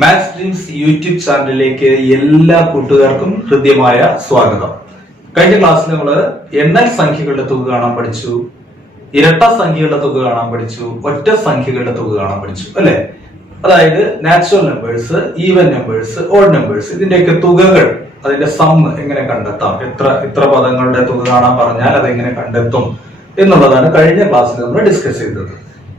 Maths dreams YouTube ചാനലിലേക്ക് എല്ലാ കൂട്ടുകാർക്കും ഹൃദ്യമായ സ്വാഗതം. കഴിഞ്ഞ ക്ലാസ്സിൽ നമ്മൾ എണ്ണൽ സംഖ്യകളുടെ തുക കാണാൻ പഠിച്ചു, ഇരട്ട സംഖ്യകളുടെ തുക കാണാൻ പഠിച്ചു, ഒറ്റ സംഖ്യകളുടെ തുക കാണാൻ പഠിച്ചു അല്ലെ. അതായത് natural numbers, even numbers, odd numbers, ഇതിന്റെയൊക്കെ തുകകൾ, അതിന്റെ സം എങ്ങനെ കണ്ടെത്താം, ഇത്ര പദങ്ങളുടെ തുക കാണാൻ പറഞ്ഞാൽ അതെങ്ങനെ കണ്ടെത്തും എന്നുള്ളതാണ് കഴിഞ്ഞ ക്ലാസ്സിൽ നമ്മൾ ഡിസ്കസ് ചെയ്തത്.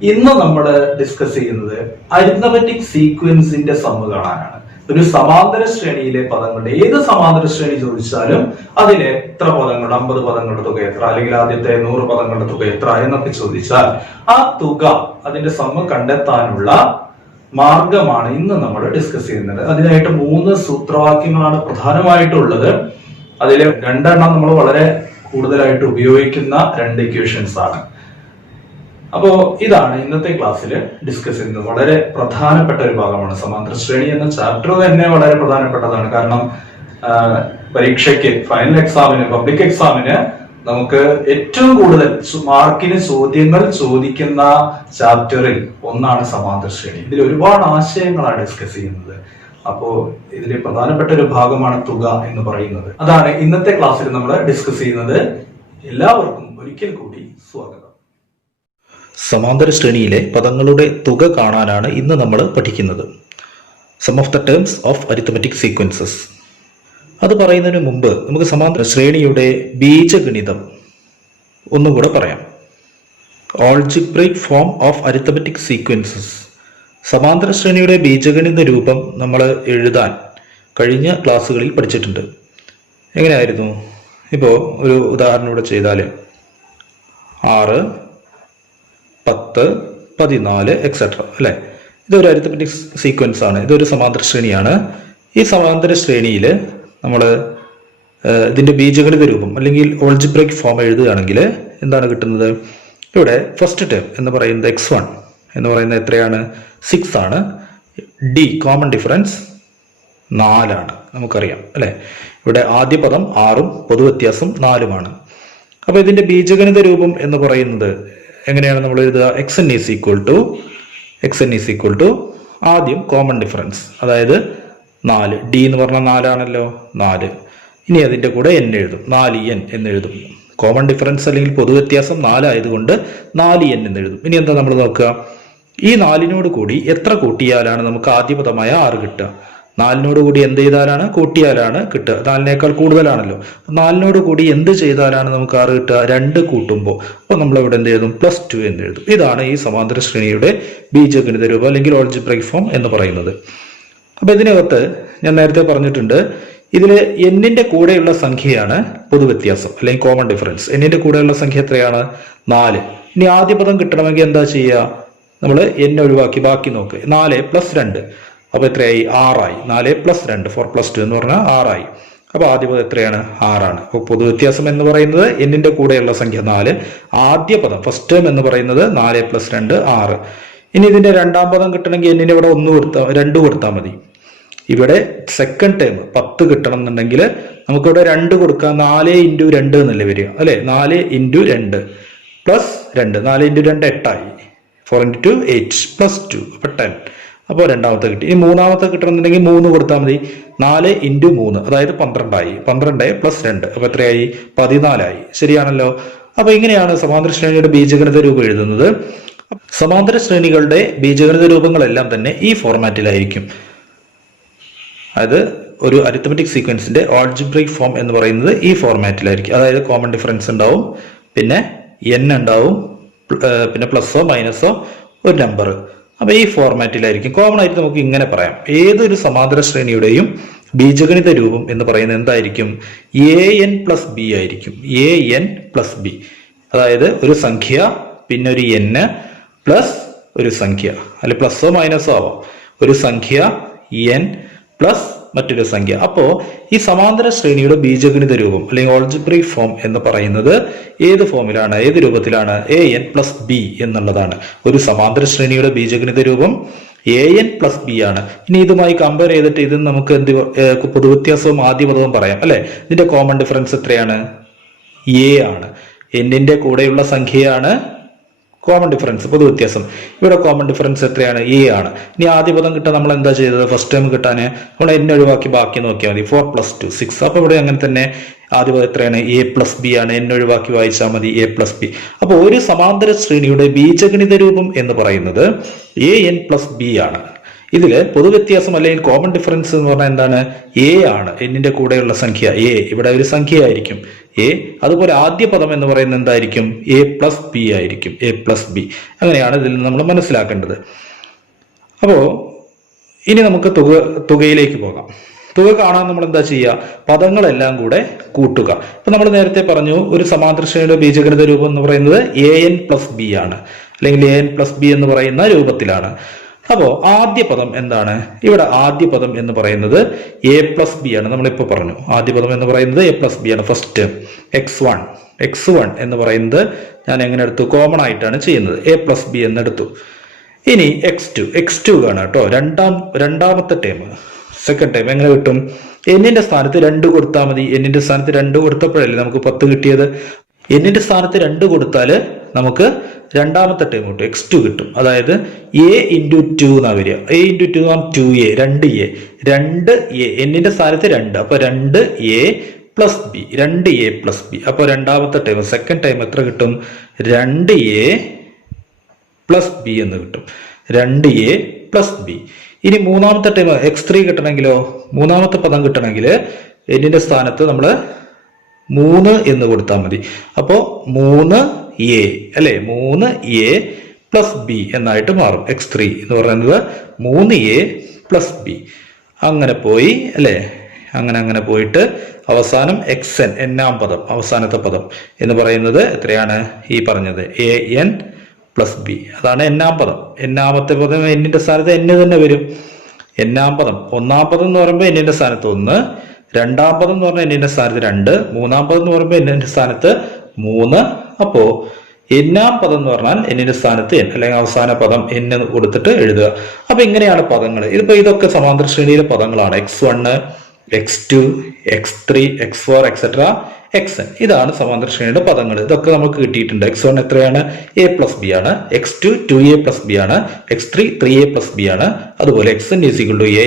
ഇന്ന് നമ്മൾ ഡിസ്കസ് ചെയ്യുന്നത് അരിത്മെറ്റിക് സീക്വൻസിന്റെ സമ്മ് കാണാനാണ്. ഒരു സമാന്തര ശ്രേണിയിലെ പദങ്ങളുടെ ഏത് സമാന്തര ശ്രേണി ചോദിച്ചാലും അതിലെ എത്ര പദങ്ങൾ, 50 പദങ്ങളുടെ തുക എത്ര, അല്ലെങ്കിൽ ആദ്യത്തെ 100 പദങ്ങളുടെ തുക എത്ര എന്നൊക്കെ ചോദിച്ചാൽ ആ തുക, അതിന്റെ സമ്മ് കണ്ടെത്താനുള്ള മാർഗമാണ് ഇന്ന് നമ്മൾ ഡിസ്കസ് ചെയ്യുന്നത്. അതിനായിട്ട് 3 സൂത്രവാക്യങ്ങളാണ് പ്രധാനമായിട്ടുള്ളത്. അതിൽ 2 എണ്ണം നമ്മൾ വളരെ കൂടുതലായിട്ട് ഉപയോഗിക്കുന്ന 2 ഇക്വേഷൻസ് ആണ്. അപ്പോ ഇതാണ് ഇന്നത്തെ ക്ലാസ്സിൽ ഡിസ്കസ് ചെയ്യുന്നത്. വളരെ പ്രധാനപ്പെട്ട ഒരു ഭാഗമാണ്. സമാന്തര ശ്രേണി എന്ന ചാപ്റ്റർ തന്നെ വളരെ പ്രധാനപ്പെട്ടതാണ്. കാരണം പരീക്ഷയ്ക്ക്, ഫൈനൽ എക്സാമിന്, പബ്ലിക് എക്സാമിന് നമുക്ക് ഏറ്റവും കൂടുതൽ മാർക്കിന് ചോദ്യങ്ങൾ ചോദിക്കുന്ന ചാപ്റ്ററിൽ ഒന്നാണ് സമാന്തര ശ്രേണി. ഇതിൽ ഒരുപാട് ആശയങ്ങളാണ് ഡിസ്കസ് ചെയ്യുന്നത്. അപ്പോ ഇതിൽ പ്രധാനപ്പെട്ട ഒരു ഭാഗമാണ് തുക എന്ന് പറയുന്നത്. അതാണ് ഇന്നത്തെ ക്ലാസ്സിൽ നമ്മൾ ഡിസ്കസ് ചെയ്യുന്നത്. എല്ലാവർക്കും ഒരിക്കൽ കൂടി സ്വാഗതം. സമാന്തര ശ്രേണിയിലെ പദങ്ങളുടെ തുക കാണാനാണ് ഇന്ന് നമ്മൾ പഠിക്കുന്നത്. Sum of the terms of arithmetic sequences. അത് പറയുന്നതിന് മുമ്പ് നമുക്ക് സമാന്തര ശ്രേണിയുടെ ബീജഗണിതം ഒന്നും കൂടെ പറയാം. Algebraic form of arithmetic sequences. സമാന്തര ശ്രേണിയുടെ ബീജഗണിത രൂപം നമ്മൾ എഴുതാൻ കഴിഞ്ഞ ക്ലാസ്സുകളിൽ പഠിച്ചിട്ടുണ്ട്. എങ്ങനെയായിരുന്നു? ഇപ്പോൾ ഒരു ഉദാഹരണം ഇവിടെ ചെയ്താൽ 6, 10, 14 എക്സെട്ര അല്ലെ. ഇതൊരു അരിത്മെറ്റിക് സീക്വൻസ് ആണ്. ഇതൊരു സമാന്തര ശ്രേണിയാണ്. ഈ സമാന്തര ശ്രേണിയിൽ നമ്മൾ ഇതിന്റെ ബീജഗണിത രൂപം അല്ലെങ്കിൽ ആൾജിബ്രൈക് ഫോം എഴുതുകയാണെങ്കിൽ എന്താണ് കിട്ടുന്നത്? ഇവിടെ ഫസ്റ്റ് ടേം എന്ന് പറയുന്നത് x1 എന്ന് പറയുന്നത് എത്രയാണ്? 6 ആണ്. ഡി കോമൺ ഡിഫറൻസ് 4 ആണ്, നമുക്കറിയാം അല്ലെ. ഇവിടെ ആദ്യ പദം 6ഉം പൊതുവ്യത്യാസം 4ഉമാണ്. അപ്പൊ ഇതിന്റെ ബീജഗണിത രൂപം എന്ന് പറയുന്നത് എങ്ങനെയാണ് നമ്മൾ എഴുതുക? xn ഈസ് ഈക്വൽ ടു ആദ്യം കോമൺ ഡിഫറൻസ്, അതായത് 4. ഡി എന്ന് പറഞ്ഞാൽ 4 ആണല്ലോ, 4. ഇനി അതിന്റെ കൂടെ n എഴുതും, 4n എന്ന് എഴുതും. കോമൺ ഡിഫറൻസ് അല്ലെങ്കിൽ പൊതുവ്യത്യാസം 4 ആയതുകൊണ്ട് 4n എന്ന് എഴുതും. ഇനി എന്താ നമ്മൾ നോക്കുക? ഈ 4നോട് കൂടി എത്ര കൂട്ടിയാലാണ് നമുക്ക് ആദ്യ പദമായ 6 കിട്ടുക? 4നോട് കൂടി എന്ത് ചെയ്താലാണ്? കൂട്ടിയാലാണ് കിട്ടുക. 4നേക്കാൾ കൂടുതലാണല്ലോ. 4നോട് കൂടി എന്ത് ചെയ്താലാണ് നമുക്ക് 6 കിട്ടുക? 2 കൂട്ടുമ്പോൾ. അപ്പോൾ നമ്മൾ ഇവിടെ എന്ത് എഴുതും? +2 എന്ന് എഴുതും. ഇതാണ് ഈ സമാന്തര ശ്രേണിയുടെ ബീജഗണിത രൂപം അല്ലെങ്കിൽ ആൾജിബ്രൈക് ഫോം എന്ന് പറയുന്നത്. അപ്പൊ ഇതിനകത്ത് ഞാൻ നേരത്തെ പറഞ്ഞിട്ടുണ്ട്, ഇതില് എന്നിന്റെ കൂടെയുള്ള സംഖ്യയാണ് പൊതുവ്യത്യാസം അല്ലെങ്കിൽ കോമൺ ഡിഫറൻസ്. എന്നിന്റെ കൂടെയുള്ള സംഖ്യ എത്രയാണ്? 4. ഇനി ആദ്യ പദം കിട്ടണമെങ്കിൽ എന്താ ചെയ്യുക? നമ്മൾ n ഒഴിവാക്കി ബാക്കി നോക്ക്. 4 + 2 അപ്പൊ എത്രയായി? 6 ആയി. 4 + 2 4 + 2 എന്ന് പറഞ്ഞാൽ 6 ആയി. അപ്പൊ ആദ്യ പദം എത്രയാണ്? 6 ആണ്. അപ്പൊ പൊതുവ്യത്യാസം എന്ന് പറയുന്നത് എന്നിന്റെ കൂടെയുള്ള സംഖ്യ 4. ആദ്യ പദം ഫസ്റ്റ് ടേം എന്ന് പറയുന്നത് 4 + 2 6. ഇനി ഇതിന്റെ രണ്ടാം പദം കിട്ടണമെങ്കിൽ എന്നിന്റെ ഇവിടെ 2 കൊടുത്താൽ മതി. ഇവിടെ സെക്കൻഡ് ടേം 10 കിട്ടണം എന്നുണ്ടെങ്കിൽ നമുക്കിവിടെ 2 കൊടുക്കാം. 4 × 2 എന്നല്ലേ വരിക അല്ലെ. 4 × 2 + 2, 4 × 2 8 ആയി. 4 × 8 + 2 അപ്പൊ 10. അപ്പോൾ രണ്ടാമത്തെ കിട്ടി. ഇനി മൂന്നാമത്തെ കിട്ടണമെന്നുണ്ടെങ്കിൽ 3 കൊടുത്താൽ മതി. 4 × 3 അതായത് 12 ആയി. 12 + 2 അപ്പൊ എത്രയായി? 14 ആയി. ശരിയാണല്ലോ. അപ്പൊ ഇങ്ങനെയാണ് സമാന്തര ശ്രേണിയുടെ ബീജഗണിത രൂപം എഴുതുന്നത്. സമാന്തര ശ്രേണികളുടെ ബീജഗണിത രൂപങ്ങളെല്ലാം തന്നെ ഈ ഫോർമാറ്റിലായിരിക്കും. അതായത് ഒരു അരിത്മെറ്റിക് സീക്വൻസിന്റെ ആൾജിബ്രൈക് ഫോം എന്ന് പറയുന്നത് ഈ ഫോർമാറ്റിലായിരിക്കും. അതായത് കോമൺ ഡിഫറൻസ് ഉണ്ടാവും, പിന്നെ n ഉണ്ടാവും, പിന്നെ പ്ലസോ മൈനസോ ഒരു നമ്പർ. അപ്പൊ ഈ ഫോർമാറ്റിലായിരിക്കും. കോമൺ ആയിട്ട് നമുക്ക് ഇങ്ങനെ പറയാം, ഏതൊരു സമാന്തര ശ്രേണിയുടെയും ബീജഗണിത രൂപം എന്ന് പറയുന്നത് എന്തായിരിക്കും? an + b ആയിരിക്കും. an + b, അതായത് ഒരു സംഖ്യ പിന്നെ ഒരു n പ്ലസ് ഒരു സംഖ്യ, അല്ലെ പ്ലസോ മൈനസോ ആവാം. ഒരു സംഖ്യ n പ്ലസ് മറ്റൊരു സംഖ്യ. അപ്പോ ഈ സമാന്തര ശ്രേണിയുടെ ബീജഗണിത രൂപം അല്ലെങ്കിൽ ആൾജിബ്രൈക് ഫോം എന്ന് പറയുന്നത് ഏത് ഫോമിലാണ്, ഏത് രൂപത്തിലാണ്? an + b എന്നുള്ളതാണ്. ഒരു സമാന്തര ശ്രേണിയുടെ ബീജഗണിത രൂപം an + b ആണ്. ഇനി ഇതുമായി കമ്പയർ ചെയ്തിട്ട് ഇത് നമുക്ക് എന്ത് പൊതുവ്യത്യാസവും ആദ്യ പദവും പറയാം അല്ലെ. ഇതിന്റെ കോമൺ ഡിഫറൻസ് എത്രയാണ്? a ആണ്. എന്നിന്റെ കൂടെയുള്ള സംഖ്യയാണ് കോമൺ ഡിഫറൻസ് പൊതു വ്യത്യാസം. ഇവിടെ കോമൺ ഡിഫറൻസ് എത്രയാണ്? എ ആണ്. ഇനി ആദ്യ പദം കിട്ടാൻ നമ്മൾ എന്താ ചെയ്തത്? ഫസ്റ്റ് ടൈം കിട്ടാൻ നമ്മൾ n ഒഴിവാക്കി ബാക്കി നോക്കിയാൽ മതി. 4 + 2 6. അപ്പൊ ഇവിടെ അങ്ങനെ തന്നെ ആദ്യ പദം എത്രയാണ്? a+b ആണ്. n ഒഴിവാക്കി വായിച്ചാൽ മതി a+b. അപ്പൊ ഒരു സമാന്തര ശ്രേണിയുടെ ബീജഗണിത രൂപം എന്ന് പറയുന്നത് an+b ആണ്. ഇതില് പൊതുവ്യത്യാസം അല്ലെങ്കിൽ കോമൺ ഡിഫറൻസ് എന്ന് പറഞ്ഞാൽ എന്താണ്? എ ആണ്. എന്നിന്റെ കൂടെയുള്ള സംഖ്യ എ ഇവിടെ ഒരു സംഖ്യയായിരിക്കും എ. അതുപോലെ ആദ്യ പദം എന്ന് പറയുന്നത് എന്തായിരിക്കും? a+b ആയിരിക്കും. a+b. അങ്ങനെയാണ് ഇതിൽ നിന്ന് നമ്മൾ മനസ്സിലാക്കേണ്ടത്. അപ്പോ ഇനി നമുക്ക് തുകയിലേക്ക് പോകാം. തുക കാണാൻ നമ്മൾ എന്താ ചെയ്യുക? പദങ്ങളെല്ലാം കൂടെ കൂട്ടുക. ഇപ്പൊ നമ്മൾ നേരത്തെ പറഞ്ഞു ഒരു സമാന്തര ശ്രേണിയുടെ ബീജഗണിത രൂപം എന്ന് പറയുന്നത് an+b ആണ്, അല്ലെങ്കിൽ an+b എന്ന് പറയുന്ന രൂപത്തിലാണ്. അപ്പോ ആദ്യ പദം എന്താണ്? ഇവിടെ ആദ്യ പദം എന്ന് പറയുന്നത് a+b ആണ്. നമ്മളിപ്പോ പറഞ്ഞു ആദ്യ പദം എന്ന് പറയുന്നത് a+b ആണ്. ഫസ്റ്റ് x1 എന്ന് പറയുന്നത് ഞാൻ എങ്ങനെ എടുത്തു? കോമൺ ആയിട്ടാണ് ചെയ്യുന്നത്. a+b എന്ന് എടുത്തു. ഇനി x2 ആണ് കേട്ടോ. രണ്ടാമത്തെ ടേം, സെക്കൻഡ് ടൈം എങ്ങനെ കിട്ടും? എന്നിന്റെ സ്ഥാനത്ത് 2 കൊടുത്താൽ മതി. എന്നിന്റെ സ്ഥാനത്ത് 2 കൊടുത്തപ്പോഴല്ലേ നമുക്ക് 10 കിട്ടിയത്. എന്നിന്റെ സ്ഥാനത്ത് 2 കൊടുത്താൽ നമുക്ക് രണ്ടാമത്തെ ടേം കിട്ടും, x2 കിട്ടും. അതായത് a × 2 എന്നാ വരിക. a × 2 2a, 2a. എന്നിന്റെ സ്ഥാനത്ത് 2, അപ്പൊ 2a+b, 2a+b. അപ്പൊ രണ്ടാമത്തെ ടൈം, സെക്കൻഡ് ടൈം എത്ര കിട്ടും? 2a+b എന്ന് കിട്ടും. 2a+b. ഇനി മൂന്നാമത്തെ ടൈം x3 കിട്ടണമെങ്കിലോ, മൂന്നാമത്തെ പദം കിട്ടണമെങ്കിൽ എന്നിന്റെ സ്ഥാനത്ത് നമ്മൾ 3 എന്ന് കൊടുത്താൽ മതി. അപ്പോ 3a അല്ലെ, 3a+b എന്നായിട്ട് മാറും. x3 എന്ന് പറയുന്നത് 3a+b. അങ്ങനെ പോയി അല്ലെ, അങ്ങനെ പോയിട്ട് അവസാനം xn, എന്നാം പദം, അവസാനത്തെ പദം എന്ന് പറയുന്നത് എത്രയാണ്? ഈ പറഞ്ഞത് an+b. അതാണ് എന്നാം പദം. എന്നാമത്തെ പദം എന്നിന്റെ സ്ഥാനത്ത് n തന്നെ വരും. എന്നാം പദം, ഒന്നാം പദം എന്ന് പറയുമ്പോൾ എന്നിന്റെ സ്ഥാനത്ത് 1, രണ്ടാം പദം എന്ന് പറഞ്ഞാൽ എന്നിന്റെ സ്ഥാനത്ത് 2, മൂന്നാം പദം എന്ന് പറയുമ്പോൾ എന്നിന്റെ സ്ഥാനത്ത് 3. അപ്പോ എന്നാം പദം എന്ന് പറഞ്ഞാൽ എന്നിന്റെ സ്ഥാനത്ത് n, അല്ലെങ്കിൽ അവസാന പദം n കൊടുത്തിട്ട് എഴുതുക. അപ്പൊ ഇങ്ങനെയാണ് പദങ്ങൾ. ഇതൊക്കെ സമാന്തര ശ്രേണിയിലെ പദങ്ങളാണ്. x1, x2, x3, x4, etc. xn. ഇതാണ് സമാന്തര ശ്രേണിയുടെ പദങ്ങൾ. ഇതൊക്കെ നമുക്ക് കിട്ടിയിട്ടുണ്ട്. x1 എത്രയാണ്? a+b ആണ്. x2 2a+b ആണ്. x3 3a+b ആണ്. അതുപോലെ xn =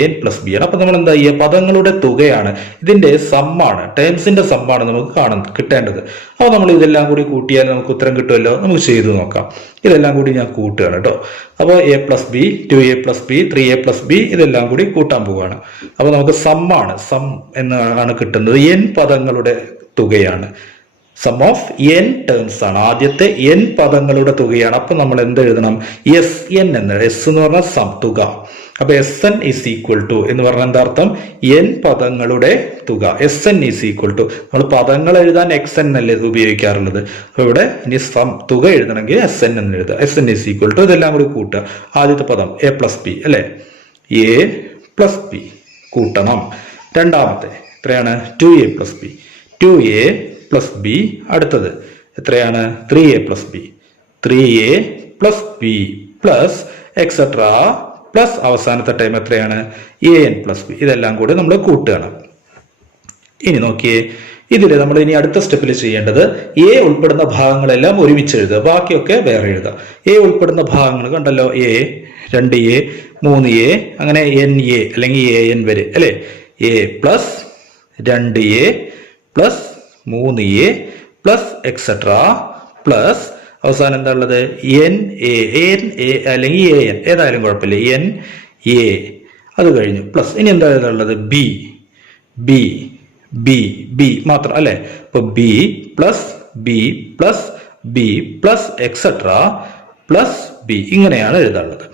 an+b ആണ്. അപ്പൊ നമ്മൾ എന്താ ചെയ്യുക? പദങ്ങളുടെ തുകയാണ്, ഇതിന്റെ സമ്മാണ്, ടേംസിന്റെ സമ്മാണ് നമുക്ക് കിട്ടേണ്ടത്. അപ്പൊ നമ്മൾ ഇതെല്ലാം കൂടി കൂട്ടിയാൽ നമുക്ക് ഉത്തരം കിട്ടുമല്ലോ. നമുക്ക് ചെയ്തു നോക്കാം. ഇതെല്ലാം കൂടി ഞാൻ കൂട്ടുകയാണ് കേട്ടോ. അപ്പോൾ a+b, 2a+b, 3a+b ഇതെല്ലാം കൂടി കൂട്ടാൻ പോവുകയാണ്. അപ്പൊ നമുക്ക് സമ്മാണ്, സം എന്നാണ് കിട്ടുന്നത്. n പദങ്ങളുടെ തുകയാണ്. സം ഓഫ് n ടേംസ് ആണ്. ആദ്യത്തെ n പദങ്ങളുടെ തുകയാണ്. അപ്പൊ നമ്മൾ എന്ത് എഴുതണം? Sn എന്ന്. s എന്ന് പറഞ്ഞാൽ സം, തുക. അപ്പൊ Sn = എന്ന് പറഞ്ഞാൽ എന്താ അർത്ഥം? n പദങ്ങളുടെ തുക. Sn = നമ്മൾ പദങ്ങൾ എഴുതാൻ xn അല്ലേ ഉപയോഗിക്കാറുള്ളത്. അപ്പൊ ഇവിടെ ഇനി സം, തുക എഴുതണമെങ്കിൽ Sn എന്ന് എഴുതുക. Sn = ഇതെല്ലാം കൂടി കൂട്ടുക. ആദ്യത്തെ പദം a+b അല്ലെ, a+b കൂട്ടണം. രണ്ടാമത്തെ എത്രയാണ്? 2a+b, 2a+b. അടുത്തത് എത്രയാണ്? 3a+b, 3a+b plus etcetera plus അവസാനത്തെ ടൈം എത്രയാണ്? an+b. ഇതെല്ലാം കൂടി നമ്മൾ കൂട്ടുകയാണ്. ഇനി നോക്കിയേ, ഇതിൽ നമ്മൾ ഇനി അടുത്ത സ്റ്റെപ്പിൽ ചെയ്യേണ്ടത് a ഉൾപ്പെടുന്ന ഭാഗങ്ങളെല്ലാം ഒരുമിച്ച് എഴുതുക, ബാക്കിയൊക്കെ വേറെ എഴുതുക. a ഉൾപ്പെടുന്ന ഭാഗങ്ങൾ കണ്ടല്ലോ, a, 2a, 3a, അങ്ങനെ na അല്ലെങ്കിൽ an വരെ അല്ലെ. a plus 2a plus 3a plus etcetera plus അവസാനം എന്താ ഉള്ളത്? n a അല്ലെങ്കിൽ an, ഏതായാലും കുഴപ്പമില്ല, n a. അത് കഴിഞ്ഞു പ്ലസ് ഇനി എന്താ ഉള്ളത്? b മാത്രം അല്ലെ. അപ്പൊ b plus b plus b plus etcetera plus b, ഇങ്ങനെയാണ് എഴുതാനുള്ളത്.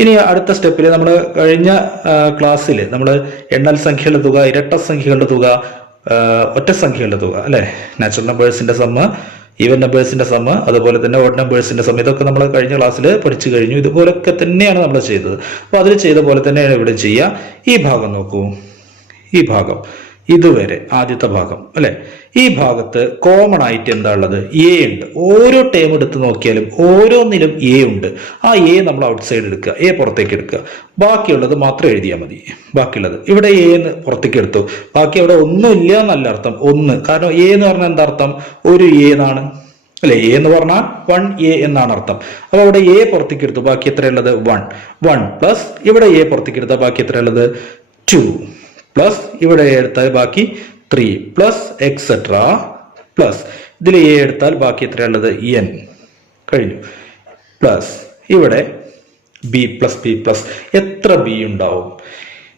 ഇനി അടുത്ത സ്റ്റെപ്പിൽ നമ്മൾ കഴിഞ്ഞ ക്ലാസ്സിൽ നമ്മൾ എണ്ണൽ സംഖ്യകളുടെ തുക, ഇരട്ട സംഖ്യകളുടെ തുക, ഒറ്റ സംഖ്യകളുടെ തുക അല്ലെ, നാച്ചുറൽ നമ്പേഴ്സിന്റെ സമ്മ്, ഈവൻ നമ്പേഴ്സിന്റെ സമ്മ്, അതുപോലെ തന്നെ ഓഡ് നമ്പേഴ്സിന്റെ സമ്മ്, ഇതൊക്കെ നമ്മൾ കഴിഞ്ഞ ക്ലാസ്സിൽ പഠിച്ചു കഴിഞ്ഞു. ഇതുപോലൊക്കെ തന്നെയാണ് നമ്മൾ ചെയ്തത്. അപ്പൊ അതിൽ ചെയ്ത പോലെ തന്നെയാണ് ഇവിടെ ചെയ്യുക. ഈ ഭാഗം നോക്കൂ, ഈ ഭാഗം ഇതുവരെ ആദ്യത്തെ ഭാഗം അല്ലെ. ഈ ഭാഗത്ത് കോമൺ ആയിട്ട് എന്താ ഉള്ളത്? എ ഉണ്ട്. ഓരോ ടേം എടുത്ത് നോക്കിയാലും ഓരോന്നിലും എ ഉണ്ട്. ആ എ നമ്മൾ ഔട്ട് സൈഡ് എടുക്കുക, എ പുറത്തേക്ക് എടുക്കുക. ബാക്കിയുള്ളത് മാത്രം എഴുതിയാൽ മതി. ബാക്കിയുള്ളത് ഇവിടെ എ എന്ന് പുറത്തേക്ക് എടുത്തു. ബാക്കി അവിടെ ഒന്നും ഇല്ല എന്നല്ല അർത്ഥം, ഒന്ന്. കാരണം എ എന്ന് പറഞ്ഞാൽ എന്താ അർത്ഥം? ഒരു എ എന്നാണ് അല്ലെ. എ എന്ന് പറഞ്ഞാൽ 1a എന്നാണ് അർത്ഥം. അപ്പൊ അവിടെ എ പുറത്തേക്ക് എടുത്തു, ബാക്കി എത്രയുള്ളത് 1 പ്ലസ് ഇവിടെ എ പുറത്തേക്ക് എടുത്താൽ ബാക്കി എത്രയുള്ളത് 2 പ്ലസ് ഇവിടെ എ എടുത്താൽ ബാക്കി 3 പ്ലസ് എക്സെട്ര പ്ലസ് ഇതിൽ എ എടുത്താൽ ബാക്കി എത്രയുള്ളത് n കഴിഞ്ഞു പ്ലസ് ഇവിടെ ബി പ്ലസ് ബി പ്ലസ് എത്ര ബി ഉണ്ടാവും?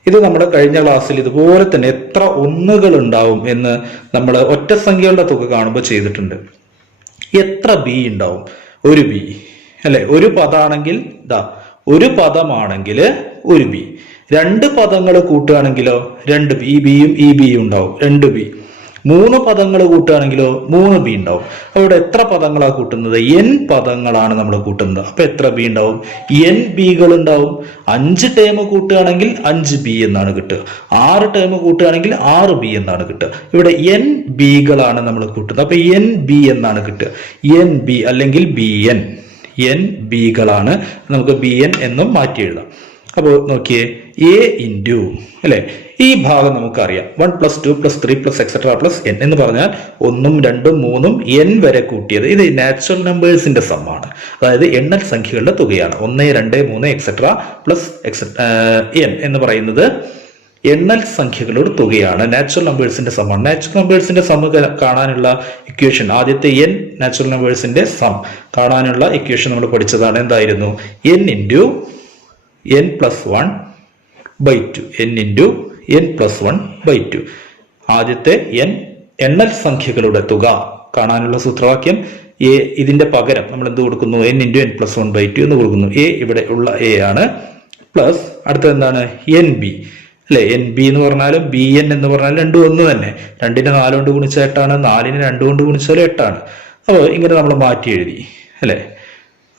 ഇത് നമ്മുടെ കഴിഞ്ഞ ക്ലാസ്സിൽ ഇതുപോലെ തന്നെ എത്ര ഒന്നുകൾ ഉണ്ടാവും എന്ന് നമ്മൾ ഒറ്റ സംഖ്യകളുടെ തുക കാണുമ്പോൾ ചെയ്തിട്ടുണ്ട്. എത്ര ബി ഉണ്ടാവും? ഒരു ബി അല്ലെ. ഒരു പദമാണെങ്കിൽ ഒരു പദമാണെങ്കിൽ ഒരു ബി. രണ്ട് പദങ്ങൾ കൂട്ടുകയാണെങ്കിലോ രണ്ട് ബി. ഈ ബിയും ഈ ബിയും ഉണ്ടാവും, രണ്ട് ബി. മൂന്ന് പദങ്ങൾ കൂട്ടുകയാണെങ്കിലോ 3 ബി ഉണ്ടാവും. അവിടെ എത്ര പദങ്ങളാണ് കൂട്ടുന്നത്? n പദങ്ങളാണ് നമ്മൾ കൂട്ടുന്നത്. അപ്പൊ എത്ര ബി ഉണ്ടാവും? n ബികൾ ഉണ്ടാവും. 5 ടേം കൂട്ടുകയാണെങ്കിൽ 5 ബി എന്നാണ് കിട്ടുക. 6 ടേം കൂട്ടുകയാണെങ്കിൽ 6 ബി എന്നാണ് കിട്ടുക. ഇവിടെ n ബികളാണ് നമ്മൾ കൂട്ടുന്നത്. അപ്പൊ n ബി എന്നാണ് കിട്ടുക. n ബി അല്ലെങ്കിൽ ബി എൻ. n ബികളാണ്. നമുക്ക് ബി എൻ എന്നും മാറ്റി എഴുതാം. അപ്പോൾ നോക്കിയേ, എ ഇൻറ്റു അല്ലെ, ഈ ഭാഗം നമുക്കറിയാം 1 + 2 + 3 + എക്സെട്ര പ്ലസ് n എന്ന് പറഞ്ഞാൽ 1 2 3 n വരെ കൂട്ടിയത്. ഇത് നാച്ചുറൽ നമ്പേഴ്സിന്റെ സമ്മാണ്, അതായത് എണ്ണൽ സംഖ്യകളുടെ തുകയാണ്. 1 2 3 എക്സെട്ര പ്ലസ് n എന്ന് പറയുന്നത് എണ്ണൽ സംഖ്യകളുടെ തുകയാണ്. നാച്ചുറൽ നമ്പേഴ്സിന്റെ സമ്മാണ്. നാച്ചുറൽ നമ്പേഴ്സിന്റെ സം കാണാനുള്ള ഇക്വേഷൻ, ആദ്യത്തെ n നാച്ചുറൽ നമ്പേഴ്സിന്റെ സം കാണാനുള്ള ഇക്വേഷൻ നമ്മൾ പഠിച്ചതാണ്. എന്തായിരുന്നു? n into n + 1/2. n into n + 1/2. ആദ്യത്തെ n എണ്ണൽ സംഖ്യകളുടെ തുക കാണാനുള്ള സൂത്രവാക്യം എ. ഇതിന്റെ പകരം നമ്മൾ എന്ത് കൊടുക്കുന്നു? n ഇൻറ്റു n + 1/2 എന്ന് കൊടുക്കുന്നു. എ ഇവിടെ ഉള്ള എ ആണ്. പ്ലസ് അടുത്തത് എന്താണ്? എൻ ബി അല്ലെ. എൻ ബി എന്ന് പറഞ്ഞാലും ബി എൻ എന്ന് പറഞ്ഞാലും രണ്ടും ഒന്ന് തന്നെ. 2നെ 4 കൊണ്ട് ഗുണിച്ചാൽ 8 ആണ്, 4നെ 2 കൊണ്ട് ഗുണിച്ചാൽ 8 ആണ്. അപ്പോൾ ഇങ്ങനെ നമ്മൾ മാറ്റി എഴുതി അല്ലെ.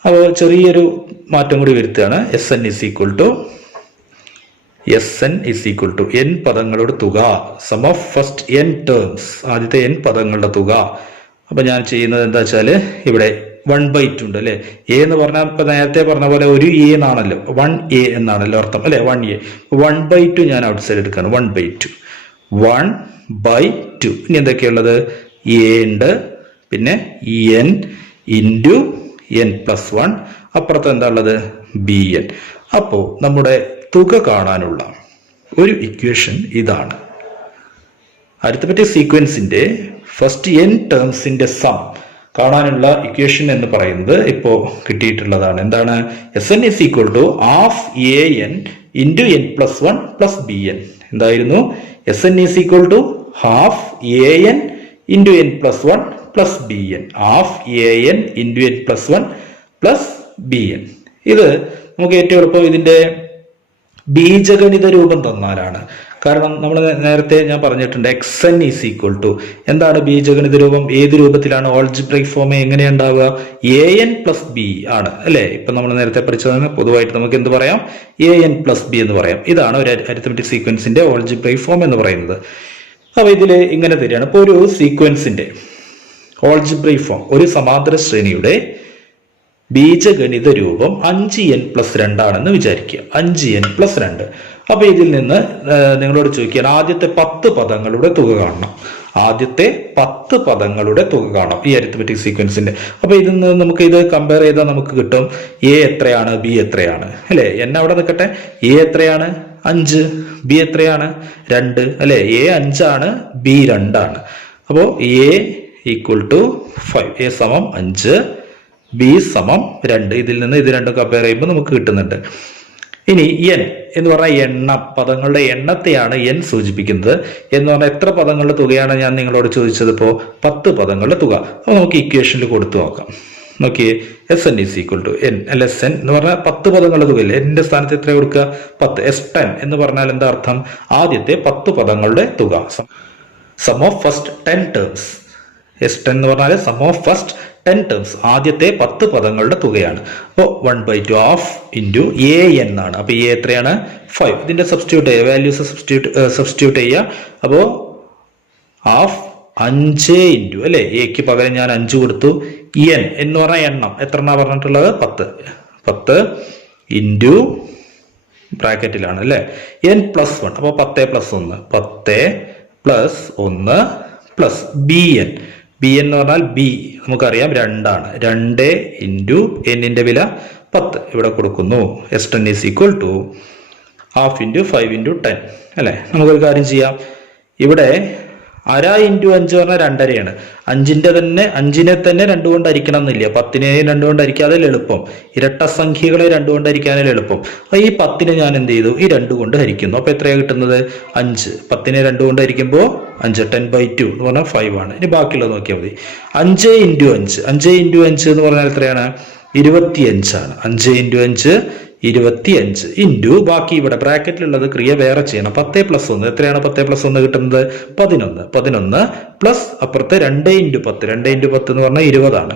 അപ്പോൾ ചെറിയൊരു മാറ്റം കൂടി വരുത്തുകയാണ്. S N is equal to n പദങ്ങളുടെ തുക, sum of first n terms, ആദ്യത്തെ n പദങ്ങളുടെ തുക. അപ്പൊ ഞാൻ ചെയ്യുന്നത് എന്താ വെച്ചാല് ഇവിടെ 1/2 ഉണ്ട് അല്ലെ. എ എന്ന് പറഞ്ഞാൽ ഇപ്പൊ നേരത്തെ പറഞ്ഞ പോലെ ഒരു എ എന്നാണല്ലോ, 1a എന്നാണല്ലോ അർത്ഥം അല്ലെ. 1a 1/2 ഞാൻ ഔട്ട് സൈഡ് എടുക്കുകയാണ്. 1/2 1/2. ഇനി എന്തൊക്കെയുള്ളത്? എ ഉണ്ട്, പിന്നെ n ഇൻറ്റു n + 1, അപ്പുറത്ത് എന്താ ഉള്ളത്? B N. അപ്പോ നമ്മുടെ തുക കാണാനുള്ള ഒരു ഇക്വേഷൻ ഇതാണ്. അരിത്മെറ്റിക് സീക്വൻസിന്റെ ഫസ്റ്റ് n ടേംസിന്റെ സം കാണാനുള്ള ഇക്വേഷൻ എന്ന് പറയുന്നത് ഇപ്പോ കിട്ടിയിട്ടുള്ളതാണ്. എന്താണ്? Sn = ½ an into n + 1 + bn. എന്തായിരുന്നു? Sn = ½ an into n + 1 + bn. ½ an into n + 1 + bn. ഇത് നമുക്ക് ഏറ്റവും എളുപ്പം ഇതിന്റെ ബീജഗണിത രൂപം തന്നാലാണ്. കാരണം നമ്മൾ നേരത്തെ ഞാൻ പറഞ്ഞിട്ടുണ്ട് xn = എന്താണ് ബീജഗണിത രൂപം? ഏത് രൂപത്തിലാണ്? ഓൾജിബ്രൈക് ഫോം എങ്ങനെയുണ്ടാവുക? an + b ആണ് അല്ലെ. ഇപ്പൊ നമ്മൾ നേരത്തെ പഠിച്ചതാണ്. പൊതുവായിട്ട് നമുക്ക് എന്ത് പറയാം? an + b എന്ന് പറയാം. ഇതാണ് ഒരു അരിത്മെറ്റിക് സീക്വൻസിന്റെ ഓൾജിബ്രൈക് ഫോം എന്ന് പറയുന്നത്. അപ്പൊ ഇതില് ഇങ്ങനെ തരികയാണ്. ഇപ്പൊ ഒരു സീക്വൻസിന്റെ ഓൾജിബ്രൈക് ഫോം, ഒരു സമാന്തര ശ്രേണിയുടെ ബീജഗണിത രൂപം 5n + 2 ആണെന്ന് വിചാരിക്കുക. 5n + 2. അപ്പൊ ഇതിൽ നിന്ന് നിങ്ങളോട് ചോദിക്കാൻ ആദ്യത്തെ 10 പദങ്ങളുടെ തുക കാണണം. ആദ്യത്തെ 10 പദങ്ങളുടെ തുക കാണാം ഈ അരിത്മെറ്റിക് സീക്വൻസിന്റെ. അപ്പൊ ഇതിൽ നിന്ന് നമുക്ക് ഇത് കമ്പയർ ചെയ്താൽ നമുക്ക് കിട്ടും എ എത്രയാണ്, ബി എത്രയാണ് അല്ലെ. എന്നെ അവിടെ നിൽക്കട്ടെ. എ എത്രയാണ്? 5. ബി എത്രയാണ്? 2 അല്ലെ. എ 5 ആണ്, ബി 2 ആണ്. അപ്പോ എ = 5. A = 5, B = 2. ഇതിൽ നിന്ന് ഇത് രണ്ടും കമ്പയർ ചെയ്യുമ്പോൾ നമുക്ക് കിട്ടുന്നുണ്ട്. ഇനി n എന്ന് പറഞ്ഞാൽ എണ്ണം, പദങ്ങളുടെ എണ്ണത്തെയാണ് n സൂചിപ്പിക്കുന്നത്. എന്ന് പറഞ്ഞാൽ എത്ര പദങ്ങളുടെ തുകയാണ് ഞാൻ നിങ്ങളോട് ചോദിച്ചത്? ഇപ്പോ 10 പദങ്ങളുടെ തുക. അപ്പൊ നമുക്ക് ഇക്വേഷനിൽ കൊടുത്തു നോക്കാം. നോക്കിയേ, Sn = n അല്ല. Sn എന്ന് പറഞ്ഞാൽ 10 പദങ്ങളുടെ തുകയില്ലേ. എന്റെ സ്ഥാനത്ത് എത്ര കൊടുക്കുക? 10. S10 എന്ന് പറഞ്ഞാൽ എന്താ അർത്ഥം? ആദ്യത്തെ 10 പദങ്ങളുടെ തുക, sum of first 10 terms. S10 എന്ന് പറഞ്ഞാൽ സം ഓഫ് ഫസ്റ്റ് 10 ടേംസ്, ആദ്യത്തെ 10 പദങ്ങളുടെ തുകയാണ്. അപ്പോൾ 1/2 ½ ഇൻറ്റു an ആണ്. അപ്പൊ a എത്രയാണ്? 5. ഇതിന്റെ സബ്സ്റ്റിറ്റ്യൂട്ട് ചെയ്യുക, വാല്യൂസ് സബ്സ്റ്റിറ്റ്യൂട്ട് ചെയ്യുക. അപ്പോ ½ 5 ഇൻറ്റു അല്ലെ, എക്ക് പകരം ഞാൻ 5 കൊടുത്തു. n എന്ന് പറഞ്ഞാൽ എണ്ണം എത്ര എണ്ണ പറഞ്ഞിട്ടുള്ളത്? 10 ഇൻറ്റു ബ്രാക്കറ്റിലാണ് അല്ലെ n + 1. അപ്പോൾ 10 + 1 10 + 1 + bn. ബി എന്ന് പറഞ്ഞാൽ ബി നമുക്കറിയാം 2 ആണ്. 2 ഇൻറ്റു എന്നിന്റെ വില 10 ഇവിടെ കൊടുക്കുന്നു. S10 is equal to 1/2 into 5 into 10 അല്ലേ. നമുക്കൊരു കാര്യം ചെയ്യാം. ഇവിടെ 1/2 ഇൻറ്റു 5 പറഞ്ഞാൽ 2.5 5നെ തന്നെ 2 കൊണ്ട് ഹരിക്കണം എന്നില്ല. 10നെ 2 കൊണ്ട് ഹരിക്കാതെ എളുപ്പം. ഇരട്ട സംഖ്യകളെ 2 കൊണ്ട് ഹരിക്കാനേ എളുപ്പം. അപ്പൊ ഈ 10നെ ഞാൻ എന്ത് ചെയ്തു, ഈ 2 കൊണ്ട് ഹരിക്കുന്നു. അപ്പൊ എത്രയാണ് കിട്ടുന്നത്? 5. 10നെ 2 കൊണ്ട് ഹരിക്കുമ്പോൾ 5 10/2 എന്ന് പറഞ്ഞാൽ 5 ആണ്. ഇനി ബാക്കിയുള്ളത് നോക്കിയാൽ മതി. 5 ഇൻറ്റു 5 എന്ന് പറഞ്ഞാൽ എത്രയാണ്? 25 ആണ്. 5 ഇൻറ്റു 5 25 ഇൻറ്റു ബാക്കി ഇവിടെ ബ്രാക്കറ്റിലുള്ളത് ക്രിയ വേറെ ചെയ്യണം. 10 + 1 എത്രയാണ്? 10 + 1 കിട്ടുന്നത് 11 പ്ലസ് അപ്പുറത്ത് 2 ഇൻറ്റു 10 എന്ന് പറഞ്ഞാൽ 20 ആണ്.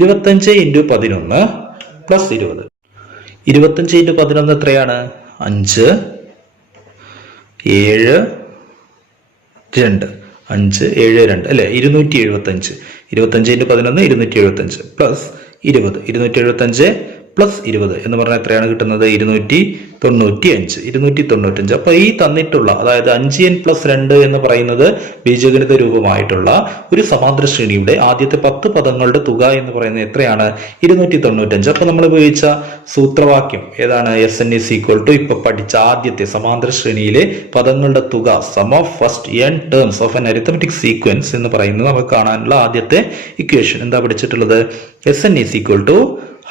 25 ഇൻറ്റു 11 പ്ലസ് 20. 25 ഇൻറ്റു 11 എത്രയാണ്? 5 7 2 5 7 2 അല്ലെ 275. 25 ഇൻറ്റു 11 275 പ്ലസ് 20. 275 പ്ലസ് 20 എന്ന് പറഞ്ഞാൽ എത്രയാണ് കിട്ടുന്നത്? 295. അപ്പൊ ഈ തന്നിട്ടുള്ള, അതായത് 5n + 2 എന്ന് പറയുന്നത് ബീജഗണിത രൂപമായിട്ടുള്ള ഒരു സമാന്തര ശ്രേണിയുടെ ആദ്യത്തെ 10 പദങ്ങളുടെ തുക എന്ന് പറയുന്നത് എത്രയാണ്? 295. അപ്പൊ നമ്മൾ ഉപയോഗിച്ച സൂത്രവാക്യം ഏതാണ്? Sn is equal to ഇപ്പൊ പഠിച്ച ആദ്യത്തെ സമാന്തര ശ്രേണിയിലെ പദങ്ങളുടെ തുക, sum of first n terms of an arithmetic sequence എന്ന് പറയുന്നത് നമുക്ക് കാണാനുള്ള ആദ്യത്തെ ഇക്വേഷൻ എന്താ പഠിച്ചിട്ടുള്ളത്? Sn is equal to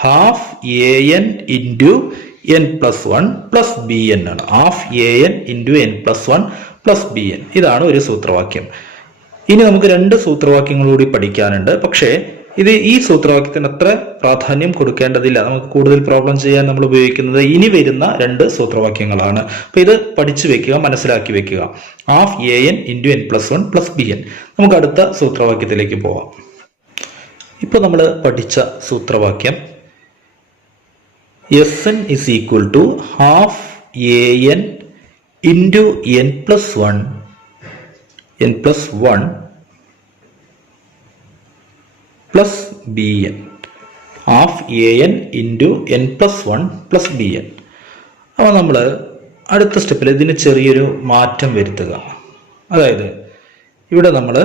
half an into n plus 1 plus bn ആണ്. half an into n plus 1 plus bn. ഇതാണ് ഒരു സൂത്രവാക്യം. ഇനി നമുക്ക് 2 സൂത്രവാക്യങ്ങൾ കൂടി പഠിക്കാനുണ്ട്. പക്ഷേ ഈ സൂത്രവാക്യത്തിന് അത്ര പ്രാധാന്യം കൊടുക്കേണ്ടതില്ല. നമുക്ക് കൂടുതൽ പ്രോബ്ലം ചെയ്യാൻ നമ്മൾ ഉപയോഗിക്കുന്നത് ഇനി വരുന്ന 2 സൂത്രവാക്യങ്ങളാണ്. അപ്പൊ ഇത് പഠിച്ചു വെക്കുക, മനസ്സിലാക്കി വെക്കുക. half an into n plus 1 plus bn. നമുക്ക് അടുത്ത സൂത്രവാക്യത്തിലേക്ക് പോവാം. ഇപ്പൊ നമ്മൾ പഠിച്ച സൂത്രവാക്യം Sn is equal to half an into n plus 1 plus bn. half an into n plus 1 plus bn. അപ്പോൾ നമ്മൾ അടുത്ത സ്റ്റെപ്പിൽ ഇതിന് ചെറിയൊരു മാറ്റം വരുത്തുക. അതായത് ഇവിടെ നമ്മൾ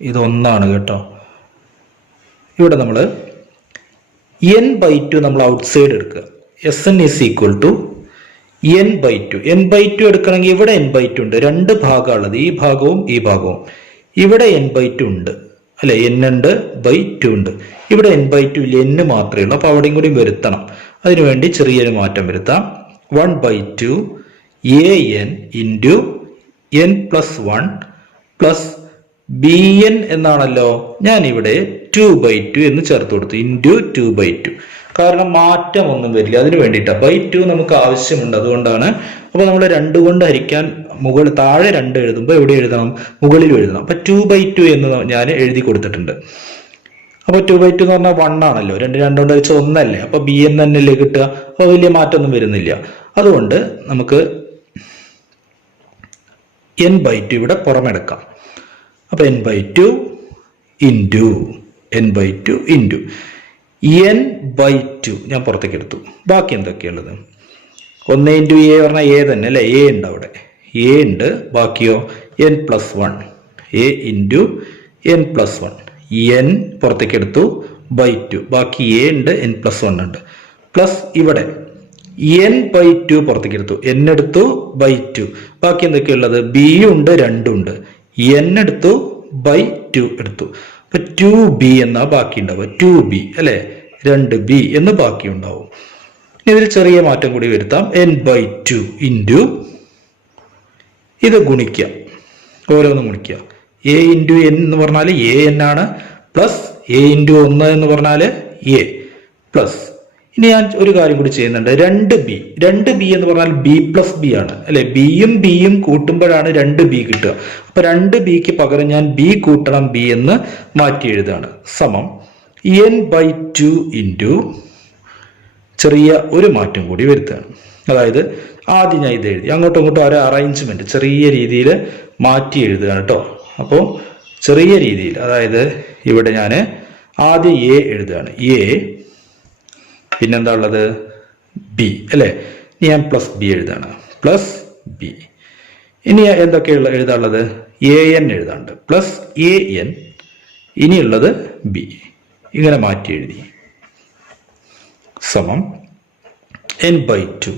ഇത് 1 ആണ് കേട്ടോ. ഇവിടെ നമ്മൾ n/2 നമ്മൾ ഔട്ട്സൈഡ് എടുക്കുക. Sn is equal to n/2. n/2 എടുക്കണമെങ്കിൽ ഇവിടെ n/2 ഉണ്ട്. 2 ഭാഗമുള്ളത്, ഈ ഭാഗവും ഈ ഭാഗവും. ഇവിടെ n/2 ഉണ്ട് അല്ലെ, n ഉണ്ട് /2 ഉണ്ട്. ഇവിടെ n/2 ഇല്ല, n മാത്രമേ ഉള്ളൂ. അപ്പൊ അവിടെയും കൂടി വരുത്തണം. അതിനുവേണ്ടി ചെറിയൊരു മാറ്റം വരുത്താം. 1/2 an into n plus 1 plus bn എന്നാണല്ലോ. ഞാൻ ഇവിടെ 2/2 എന്ന് ചേർത്ത് കൊടുത്തു. ഇൻറ്റു 2/2. കാരണം മാറ്റം ഒന്നും വരില്ല, അതിന് വേണ്ടിയിട്ടാണ്. /2 നമുക്ക് ആവശ്യമുണ്ട്, അതുകൊണ്ടാണ്. അപ്പൊ നമ്മൾ 2 കൊണ്ട് ഹരിക്കാൻ താഴെ 2 എഴുതുമ്പോൾ എവിടെ എഴുതണം? മുകളിൽ എഴുതണം. അപ്പൊ 2/2 എന്ന് ഞാൻ എഴുതി കൊടുത്തിട്ടുണ്ട്. അപ്പൊ 2/2 എന്ന് പറഞ്ഞാൽ 1 ആണല്ലോ. 2 കൊണ്ട് ഹരിച്ച 1 അല്ലേ. അപ്പൊ bn തന്നെയല്ലേ കിട്ടുക. അപ്പൊ വലിയ മാറ്റമൊന്നും വരുന്നില്ല. അതുകൊണ്ട് നമുക്ക് n/2 ഇവിടെ പുറമെടുക്കാം. അപ്പൊ n/2 into n/2 into n/2 ഞാൻ പുറത്തേക്ക് എടുത്തു. ബാക്കി എന്തൊക്കെയുള്ളത്? 1 ഇൻറ്റു a പറഞ്ഞാൽ a തന്നെ അല്ലെ, a ഉണ്ട് അവിടെ, a ഉണ്ട്. ബാക്കിയോ n plus 1, a into n plus 1. n പുറത്തേക്ക് എടുത്തു /2. ബാക്കി a ഉണ്ട്, n plus 1 ഉണ്ട്. പ്ലസ് ഇവിടെ n/2 പുറത്തേക്ക് എടുത്തു, n എടുത്തു /2. ബാക്കി എന്തൊക്കെയുള്ളത്? b ഉണ്ട്, 2 ഉണ്ട്. n എടുത്തു /2 എടുത്തു. അപ്പൊ 2b എന്നാ ബാക്കി ഉണ്ടാവുക. 2b അല്ലെ, 2b എന്ന് ബാക്കി ഉണ്ടാവും. ഇതിൽ ചെറിയ മാറ്റം കൂടി വരുത്താം. n/2 ഇൻറ്റു ഇത് ഗുണിക്കുക, ഓരോന്ന് ഗുണിക്കുക. a ഇൻറ്റു n എന്ന് പറഞ്ഞാൽ a n ആണ്. പ്ലസ് a ഇൻറ്റു 1 എന്ന് പറഞ്ഞാൽ a പ്ലസ്. ഇനി ഞാൻ ഒരു കാര്യം കൂടി ചെയ്യുന്നുണ്ട്. 2b എന്ന് പറഞ്ഞാൽ b പ്ലസ് b ആണ് അല്ലെ. ബിയും ബിയും കൂട്ടുമ്പോഴാണ് 2b കിട്ടുക. അപ്പൊ 2bക്ക് പകരം ഞാൻ b കൂട്ടണം b എന്ന് മാറ്റി എഴുതാണ്. സമം n/2 ഇൻറ്റു ചെറിയ ഒരു മാറ്റം കൂടി വരുത്തുകയാണ്. അതായത് ആദ്യം ഞാൻ ഇത് എഴുതി, അങ്ങോട്ടും ഇങ്ങോട്ടും ഒരു അറേഞ്ച്മെന്റ് ചെറിയ രീതിയിൽ മാറ്റി എഴുതുകയാണ് കേട്ടോ. അപ്പോൾ ചെറിയ രീതിയിൽ, അതായത് ഇവിടെ ഞാൻ ആദ്യം a എഴുതുകയാണ്. a പിന്നെന്താ ഉള്ളത്? b അല്ലെ. ഇനി ഞാൻ പ്ലസ് b എഴുതാണ്. Plus b. ഇനി എന്തൊക്കെയുള്ള എഴുതാനുള്ളത്? an എഴുതാണ്ട്. പ്ലസ് an ഇനിയുള്ളത് ബി. ഇങ്ങനെ മാറ്റി എഴുതി. സമം n/2.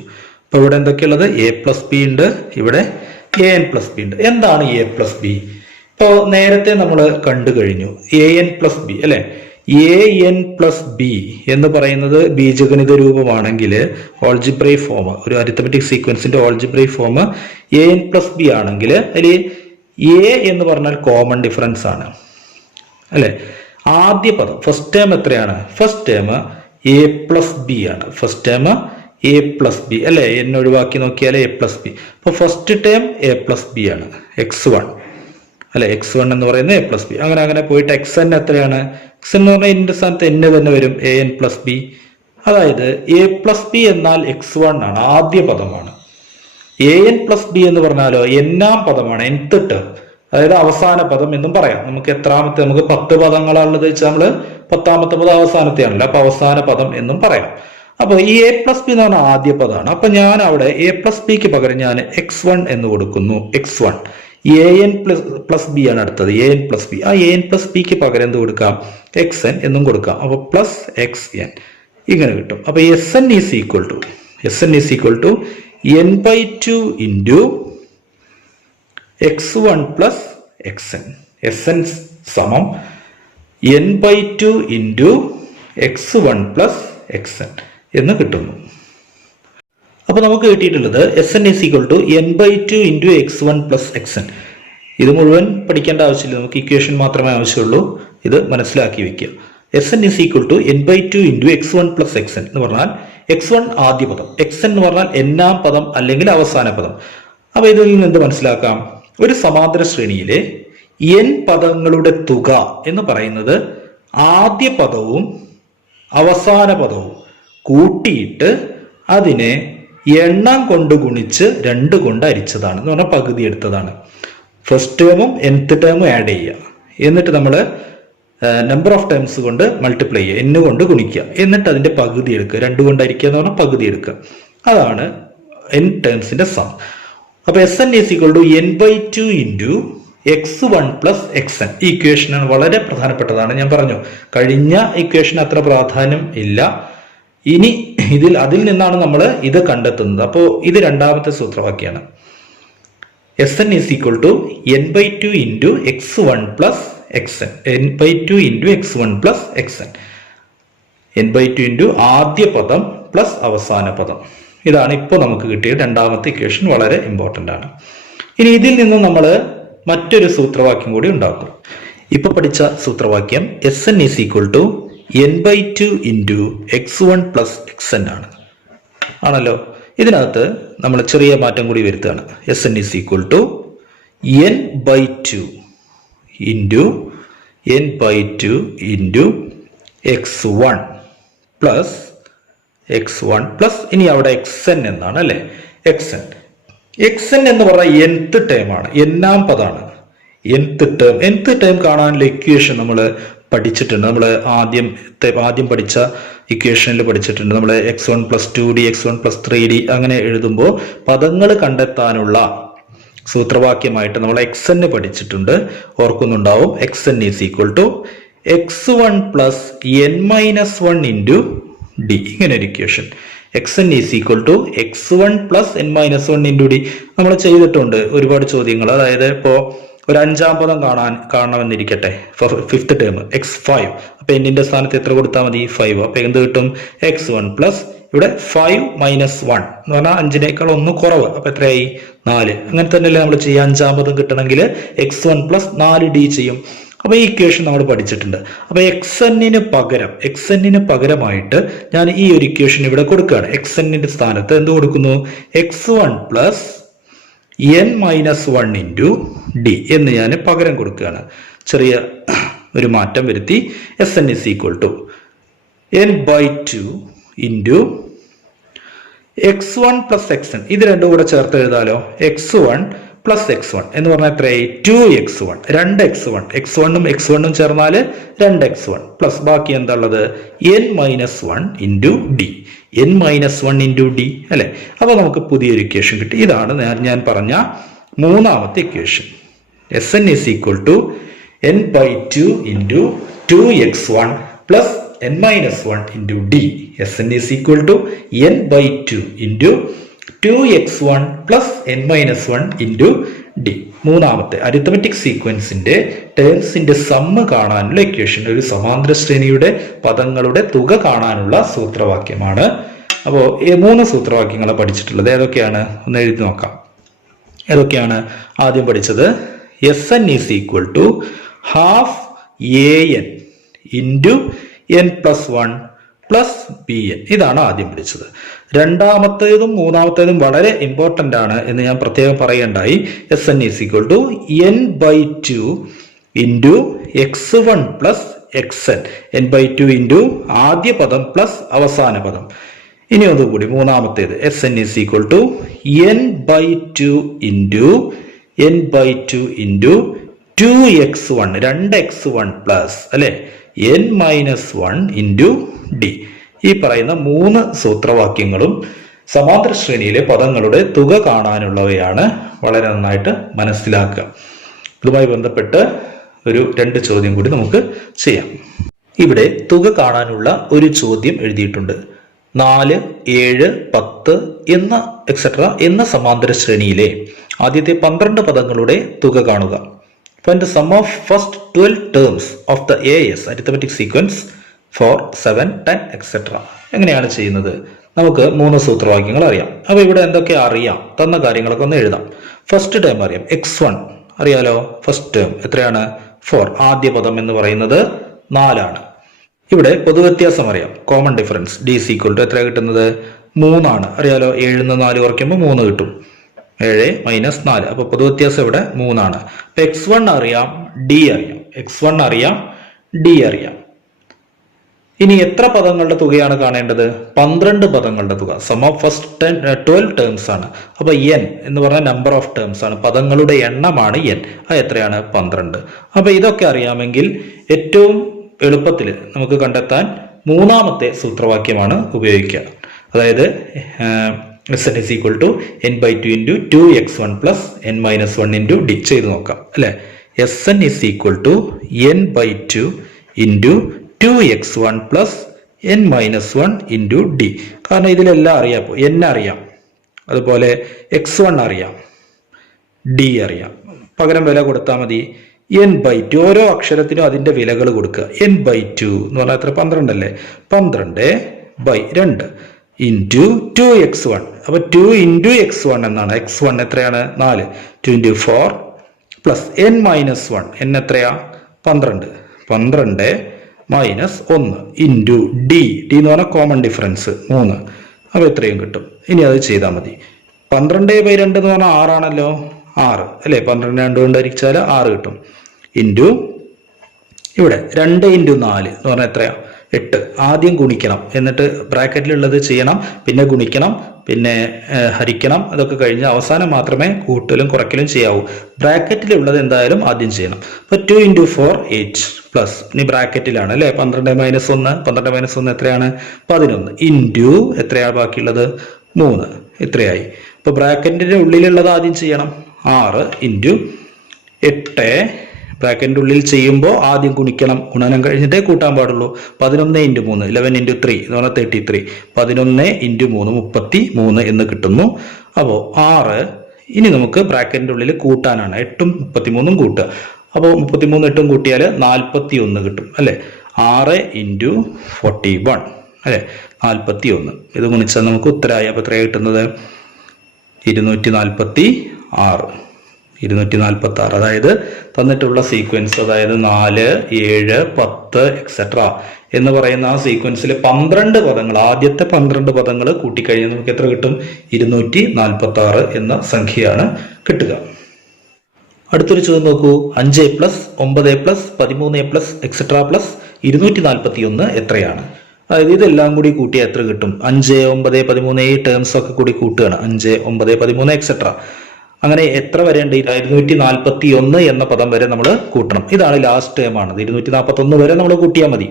അപ്പൊ ഇവിടെ എന്തൊക്കെയുള്ളത്? a+b ഉണ്ട്, ഇവിടെ an+b ഉണ്ട്. എന്താണ് a+b? ഇപ്പോ നേരത്തെ നമ്മൾ കണ്ടു കഴിഞ്ഞു an+b അല്ലെ. an+b എന്ന് പറയുന്നത് ബീജഗണിത രൂപമാണെങ്കിൽ ഓൾജിബ്രൈക് ഫോം, ഒരു അരിത്തമെറ്റിക് സീക്വൻസിന്റെ ഓൾജിബ്രൈക് ഫോം an+b ആണെങ്കിൽ അതിൽ a എന്ന് പറഞ്ഞാൽ കോമൺ ഡിഫറൻസ് ആണ് അല്ലെ. ആദ്യ പദം ഫസ്റ്റ് ടേം എത്രയാണ്? ഫസ്റ്റ് ടേം a+b ആണ്. ഫസ്റ്റ് ടേം a+b അല്ലെ. n ഒഴിവാക്കി നോക്കിയാൽ a+b. അപ്പൊ ഫസ്റ്റ് ടേം a+b ആണ്, x1 അല്ലെ. x1 എന്ന് പറയുന്നത് a+b. അങ്ങനെ പോയിട്ട് xn എത്രയാണ്? x എന്ന് പറഞ്ഞാൽ ഇതിന്റെ സ്ഥാനത്ത് n തന്നെ വരും, an+b. അതായത് a+b എന്നാൽ x1 ആണ്, ആദ്യ പദമാണ്. an+b എന്ന് പറഞ്ഞാലോ n-ാം പദമാണ്, nth ടേം, അതായത് അവസാന പദം എന്നും പറയാം. നമുക്ക് എത്രാമത്തെ, നമുക്ക് 10 പദങ്ങളാണുള്ളത് വെച്ചാൽ നമ്മള് 10ാമത്തെ പദം അവസാനത്തെയാണല്ലോ, അപ്പൊ അവസാന പദം എന്നും പറയാം. അപ്പൊ ഈ a+b എന്ന് പറഞ്ഞാൽ ആദ്യ പദമാണ്. അപ്പൊ ഞാൻ അവിടെ a+bക്ക് പകരം ഞാൻ x1 എന്ന് കൊടുക്കുന്നു. x1 an+b ആണ് അടുത്തത്, an+b. ആ an+bക്ക് പകരം എന്ത് കൊടുക്കാം? xn എന്നും കൊടുക്കാം. അപ്പൊ പ്ലസ് xn ഇങ്ങനെ കിട്ടും. അപ്പൊ Sn is equal to n/2 into x1 plus xn. Sn സമം n/2 into x1 plus xn എന്ന് കിട്ടുന്നു. അപ്പൊ നമുക്ക് കിട്ടിയിട്ടുള്ളത് Sn is equal to n/2 into x1 plus xn. ഇത് മുഴുവൻ പഠിക്കേണ്ട ആവശ്യമില്ല, നമുക്ക് ഇക്വേഷൻ മാത്രമേ ആവശ്യമുള്ളൂ. ഇത് മനസ്സിലാക്കി വെക്കുക. Sn is equal to n/2 into x1 plus xn എന്ന് പറഞ്ഞാൽ x1 ആദ്യ പദം, xn എന്ന് പറഞ്ഞാൽ n-ാം പദം അല്ലെങ്കിൽ അവസാന പദം. അപ്പൊ ഇതിൽ നിന്ന് എന്ത് മനസ്സിലാക്കാം? ഒരു സമാന്തര ശ്രേണിയിലെ n പദങ്ങളുടെ തുക എന്ന് പറയുന്നത് ആദ്യ പദവും അവസാന പദവും കൂട്ടിയിട്ട് അതിനെ എണ്ണം കൊണ്ട് ഗുണിച്ച് 2 കൊണ്ട് ഹരിച്ചതാണ് എന്ന് പറഞ്ഞാൽ പകുതി എടുത്തതാണ്. ഫസ്റ്റ് ടേമും nth ടേമും ആഡ് ചെയ്യുക, എന്നിട്ട് നമ്മൾ നമ്പർ ഓഫ് ടേംസ് കൊണ്ട് മൾട്ടിപ്ലൈ ചെയ്യുക, n കൊണ്ട് ഗുണിക്കുക, എന്നിട്ട് അതിന്റെ പകുതി എടുക്കുക, 2 കൊണ്ട് ഹരിക്കുക എന്ന് പറഞ്ഞാൽ പകുതി എടുക്കുക. അതാണ് n ടേംസിന്റെ സം. അപ്പൊ Sn is equal to n/2 into x1 plus xn. ഈ ഇക്വേഷൻ വളരെ പ്രധാനപ്പെട്ടതാണ്. ഞാൻ പറഞ്ഞു കഴിഞ്ഞ ഇക്വേഷൻ അത്ര പ്രാധാന്യം ഇല്ല. ഇനി അതിൽ നിന്നാണ് നമ്മൾ ഇത് കണ്ടെത്തുന്നത്. അപ്പോൾ ഇത് രണ്ടാമത്തെ സൂത്രവാക്യമാണ്. Sn is equal to n/2 into x1 plus xn. n/2 into x1 plus xn. n/2 into ആദ്യ പദം പ്ലസ് അവസാന പദം. ഇതാണ് ഇപ്പോൾ നമുക്ക് കിട്ടിയ രണ്ടാമത്തെ ഇക്വേഷൻ, വളരെ ഇമ്പോർട്ടൻ്റ് ആണ്. ഇനി ഇതിൽ നിന്ന് നമ്മൾ മറ്റൊരു സൂത്രവാക്യം കൂടി ഉണ്ടാക്കും. ഇപ്പൊ പഠിച്ച സൂത്രവാക്യം Sn is equal to n/2 into x1 plus xn ആണല്ലോ. ഇതിനകത്ത് നമ്മൾ ചെറിയ മാറ്റം കൂടി വരുത്തുകയാണ്. Sn is equal to n/2 into x1 plus ഇനി അവിടെ xn എന്നാണ് അല്ലെ. xn എന്ന് പറഞ്ഞാൽ nth ടേം ആണ്, n-ാം പദമാണ്. nth ടേം കാണാനുള്ള ഇക്വേഷൻ നമ്മൾ പഠിച്ചിട്ടുണ്ട്. നമ്മൾ ആദ്യം പഠിച്ച ഇക്വേഷനിൽ പഠിച്ചിട്ടുണ്ട്. നമ്മൾ x1 plus 2d x1 plus 3d അങ്ങനെ എഴുതുമ്പോൾ പദങ്ങൾ കണ്ടെത്താനുള്ള സൂത്രവാക്യമായിട്ട് നമ്മൾ xn പഠിച്ചിട്ടുണ്ട്, ഓർക്കുന്നുണ്ടാവും. xn is equal to x1 plus n-1 into d. ഇങ്ങനെ ഒരു equation. xn is equal to x1 plus n-1 into d നമ്മൾ ചെയ്തിട്ടുണ്ട് ഒരുപാട് ചോദ്യങ്ങൾ. അതായത് ഇപ്പോൾ ഒരു 5-ാം പദം കാണണമെന്നിരിക്കട്ടെ, ഫിഫ്ത്ത് ടേം x5. അപ്പൊ എന്നിന്റെ സ്ഥാനത്ത് എത്ര കൊടുത്താൽ മതി? 5. അപ്പൊ എന്ത് കിട്ടും? x1 പ്ലസ് ഇവിടെ 5 മൈനസ് 1 എന്ന് പറഞ്ഞാൽ 5-നേക്കാൾ 1 കുറവ്. അപ്പൊ എത്രയായി? 4. അങ്ങനെ തന്നെയല്ലേ നമ്മൾ ചെയ്യുക. 5-ാം പദം കിട്ടണമെങ്കിൽ x1 പ്ലസ് 4d ചെയ്യും. അപ്പൊ ഈ ഇക്വേഷൻ നമ്മൾ പഠിച്ചിട്ടുണ്ട്. അപ്പൊ xnന് പകരമായിട്ട് ഞാൻ ഈ ഒരു ഇക്വേഷൻ ഇവിടെ കൊടുക്കുകയാണ്. xnന്റെ സ്ഥാനത്ത് എന്ത് കൊടുക്കുന്നു? x1 plus n-1 into d എന്ന് ഞാൻ പകരം കൊടുക്കുകയാണ്. ചെറിയ ഒരു മാറ്റം വരുത്തി. Sn is equal to n/2 into x1 plus xn. ഇത് രണ്ടും കൂടെ ചേർത്ത് എഴുതാലോ. x1 പ്ലസ് x1 എന്ന് പറഞ്ഞാൽ എത്രയായി? 2x1, 2x1. x1ഉം x1ഉം ചേർന്നാൽ 2x1 പ്ലസ് ബാക്കി എന്താ ഉള്ളത്? n-1 into d. n-1 into d അല്ലെ. അപ്പൊ നമുക്ക് പുതിയൊരു ഇക്വേഷൻ കിട്ടി. ഇതാണ് ഞാൻ പറഞ്ഞ മൂന്നാമത്തെ equation. Sn is equal to n/2 into 2x1 plus n-1 into d. Sn is equal to n/2 into 2x1 plus n-1 into d. മൂന്നാമത്തെ അരിത്തമെറ്റിക് സീക്വൻസിന്റെ ടേംസിന്റെ സമ്മ് കാണാനുള്ള ഇക്വേഷൻ, ഒരു സമാന്തര ശ്രേണിയുടെ പദങ്ങളുടെ തുക കാണാനുള്ള സൂത്രവാക്യമാണ്. അപ്പോൾ ഈ 3 സൂത്രവാക്യങ്ങളെ പഠിച്ചിട്ടുള്ളത് ഏതൊക്കെയാണ് ഒന്ന് എഴുതി നോക്കാം. ഏതൊക്കെയാണ്? ആദ്യം പഠിച്ചത് Sn is equal to half an into n+1 plus bn. ഇതാണ് ആദ്യം പഠിച്ചത്. രണ്ടാമത്തേതും മൂന്നാമത്തേതും വളരെ ഇമ്പോർട്ടന്റ് ആണ് എന്ന് ഞാൻ പ്രത്യേകം പറയേണ്ടായി. Sn is equal to n/2 into x1 plus xn. n/2 into ആദ്യ പദം പ്ലസ് അവസാന പദം. ഇനി ഒന്നുകൂടി മൂന്നാമത്തേത് Sn is equal to n/2 into 2x1 2x1 plus അല്ലെ n-1 into d. ഈ പറയുന്ന 3 സൂത്രവാക്യങ്ങളും സമാന്തര ശ്രേണിയിലെ പദങ്ങളുടെ തുക കാണാനുള്ളവയാണ്. വളരെ നന്നായിട്ട് മനസ്സിലാക്കുക. ഇതുമായി ബന്ധപ്പെട്ട് ഒരു 2 ചോദ്യം കൂടി നമുക്ക് ചെയ്യാം. ഇവിടെ തുക കാണാനുള്ള ഒരു ചോദ്യം എഴുതിയിട്ടുണ്ട്. 4, 7, 10 എന്ന സമാന്തര ശ്രേണിയിലെ ആദ്യത്തെ 12 പദങ്ങളുടെ തുക കാണുക. Find the sum of first 12 terms of the AS arithmetic sequence for 7, 10, etc. എങ്ങനെയാണ് ചെയ്യുന്നത്? നമുക്ക് 3 സൂത്രവാക്യങ്ങൾ അറിയാം. അപ്പോൾ ഇവിടെ എന്തൊക്കെ അറിയാം? തന്ന കാര്യങ്ങളൊക്കെ ഒന്ന് എഴുതാം. ഫസ്റ്റ് ടേം അറിയാം, x1 അറിയാലോ. ഫസ്റ്റ് ടേം എത്രയാണ്? 4. ആദ്യ പദം എന്ന് പറയുന്നത് 4 ആണ്. ഇവിടെ പൊതുവ്യത്യാസം അറിയാം, common difference d is equal to എത്ര കിട്ടുന്നത്? 3 ആണ് അറിയാലോ. 7 നിന്ന് 4 കുറയ്ക്കുമ്പോൾ 3 കിട്ടും. 7 - 4. അപ്പൊ പൊതുവ്യത്യാസം ഇവിടെ 3 ആണ്. അപ്പൊ x1 അറിയാം, d അറിയാം. x1 അറിയാം, d അറിയാം. ഇനി എത്ര പദങ്ങളുടെ തുകയാണ് കാണേണ്ടത്? 12 പദങ്ങളുടെ തുക. സം ഓഫ് ഫസ്റ്റ് 12 ടേംസ് ആണ്. അപ്പൊ n എന്ന് പറഞ്ഞ നമ്പർ ഓഫ് ടേംസ് ആണ്, പദങ്ങളുടെ എണ്ണമാണ് n. അത് എത്രയാണ്? 12. അപ്പൊ ഇതൊക്കെ അറിയാമെങ്കിൽ ഏറ്റവും എളുപ്പത്തിൽ നമുക്ക് കണ്ടെത്താൻ മൂന്നാമത്തെ സൂത്രവാക്യമാണ് ഉപയോഗിക്കുക. അതായത് Sn is equal to n/2 into 2x1 plus n-1 into d. ചെയ്ത് നോക്കാം അല്ലെ. Sn is equal to n/2 into 2x1 plus n-1 into d. കാരണം ഇതിലെല്ലാം അറിയാം. n അറിയാം, അതുപോലെ x1 അറിയാം, d അറിയാം. പകരം വില കൊടുത്താൽ മതി. n/2 ഓരോ അക്ഷരത്തിനും അതിന്റെ വിലകൾ കൊടുക്കുക. n/2 എന്ന് പറഞ്ഞാൽ എത്ര? 12 അല്ലേ. 12/2 into 2x1. അപ്പൊ 2 into x1 എന്നാണ്. x1 എത്രയാണ്? 4. 2 into 4 plus n-1. n എത്രയാ? 12. 12 minus 1 into d. d എന്ന് പറഞ്ഞാൽ കോമൺ ഡിഫറൻസ് 3. അപ്പൊ എത്രയും കിട്ടും. ഇനി അത് ചെയ്താൽ മതി. 12/2 എന്ന് പറഞ്ഞാൽ 6 ആണല്ലോ. 6 അല്ലെ. 12 2 കൊണ്ട് ഹരിച്ചാൽ 6 കിട്ടും. ഇൻറ്റു ഇവിടെ 2 into 4 എന്ന് പറഞ്ഞാൽ എത്രയാ? 8. ആദ്യം ഗുണിക്കണം, എന്നിട്ട് ബ്രാക്കറ്റിലുള്ളത് ചെയ്യണം, പിന്നെ ഗുണിക്കണം, പിന്നെ ഹരിക്കണം. അതൊക്കെ കഴിഞ്ഞ് അവസാനം മാത്രമേ കൂട്ടലും കുറയ്ക്കലും ചെയ്യാവൂ. ബ്രാക്കറ്റിലുള്ളത് എന്തായാലും ആദ്യം ചെയ്യണം. അപ്പൊ 2 into 4 8 പ്ലസ് ഇനി ബ്രാക്കറ്റിലാണ് അല്ലെ. 12 - 1 12 - 1 എത്രയാണ്? 11 ഇൻറ്റു എത്രയാണ് ബാക്കിയുള്ളത്? 3. ഇത്രയായി. അപ്പൊ ബ്രാക്കറ്റിന്റെ ഉള്ളിലുള്ളത് ആദ്യം ചെയ്യണം. 6 ഇൻറ്റു 8. ബ്രാക്കറ്റിന്റെ ഉള്ളിൽ ചെയ്യുമ്പോൾ ആദ്യം ഗുണിക്കണം, ഗുണനം കഴിഞ്ഞിട്ടേ കൂട്ടാൻ പാടുള്ളൂ. 11 into 3 11 into 3 എന്ന് പറഞ്ഞാൽ 33. 11 into 3 33 എന്ന് കിട്ടുന്നു. അപ്പോൾ 6. ഇനി നമുക്ക് ബ്രാക്കറ്റിന്റെ ഉള്ളിൽ കൂട്ടാനാണ്. 8ഉം 33ഉം കൂട്ടുക. അപ്പോൾ 33 8ഉം കൂട്ടിയാൽ 41 കിട്ടും അല്ലെ. 6 into 41 അല്ലെ, 41. ഇത് ഗുണിച്ചാൽ നമുക്ക് ഉത്തരമായി. അപ്പൊ എത്രയാണ് കിട്ടുന്നത്? 246. 246. അതായത് തന്നിട്ടുള്ള സീക്വൻസ്, അതായത് 4, 7, 10 എക്സെട്ര എന്ന് പറയുന്ന ആ സീക്വൻസിൽ 12 പദങ്ങൾ, ആദ്യത്തെ 12 പദങ്ങൾ കൂട്ടിക്കഴിഞ്ഞാൽ നമുക്ക് എത്ര കിട്ടും? 246 എന്ന സംഖ്യയാണ് കിട്ടുക. അടുത്തൊരു ചോദ്യം നോക്കൂ. 5 plus 9 plus 13 plus etcetera plus 241 എത്രയാണ്? അതായത് ഇതെല്ലാം കൂടി കൂട്ടിയാൽ എത്ര കിട്ടും? 5, 9, 13 ഈ ടേംസ് ഒക്കെ കൂടി കൂട്ടുകയാണ്. 5, 9, 13 എക്സെട്ര. അങ്ങനെ എത്ര വരെയുണ്ട്? 241 എന്ന പദം വരെ നമ്മൾ കൂട്ടണം. ഇതാണ് ലാസ്റ്റ് ടേം ആണ്. 241 വരെ നമ്മൾ കൂട്ടിയാൽ മതി.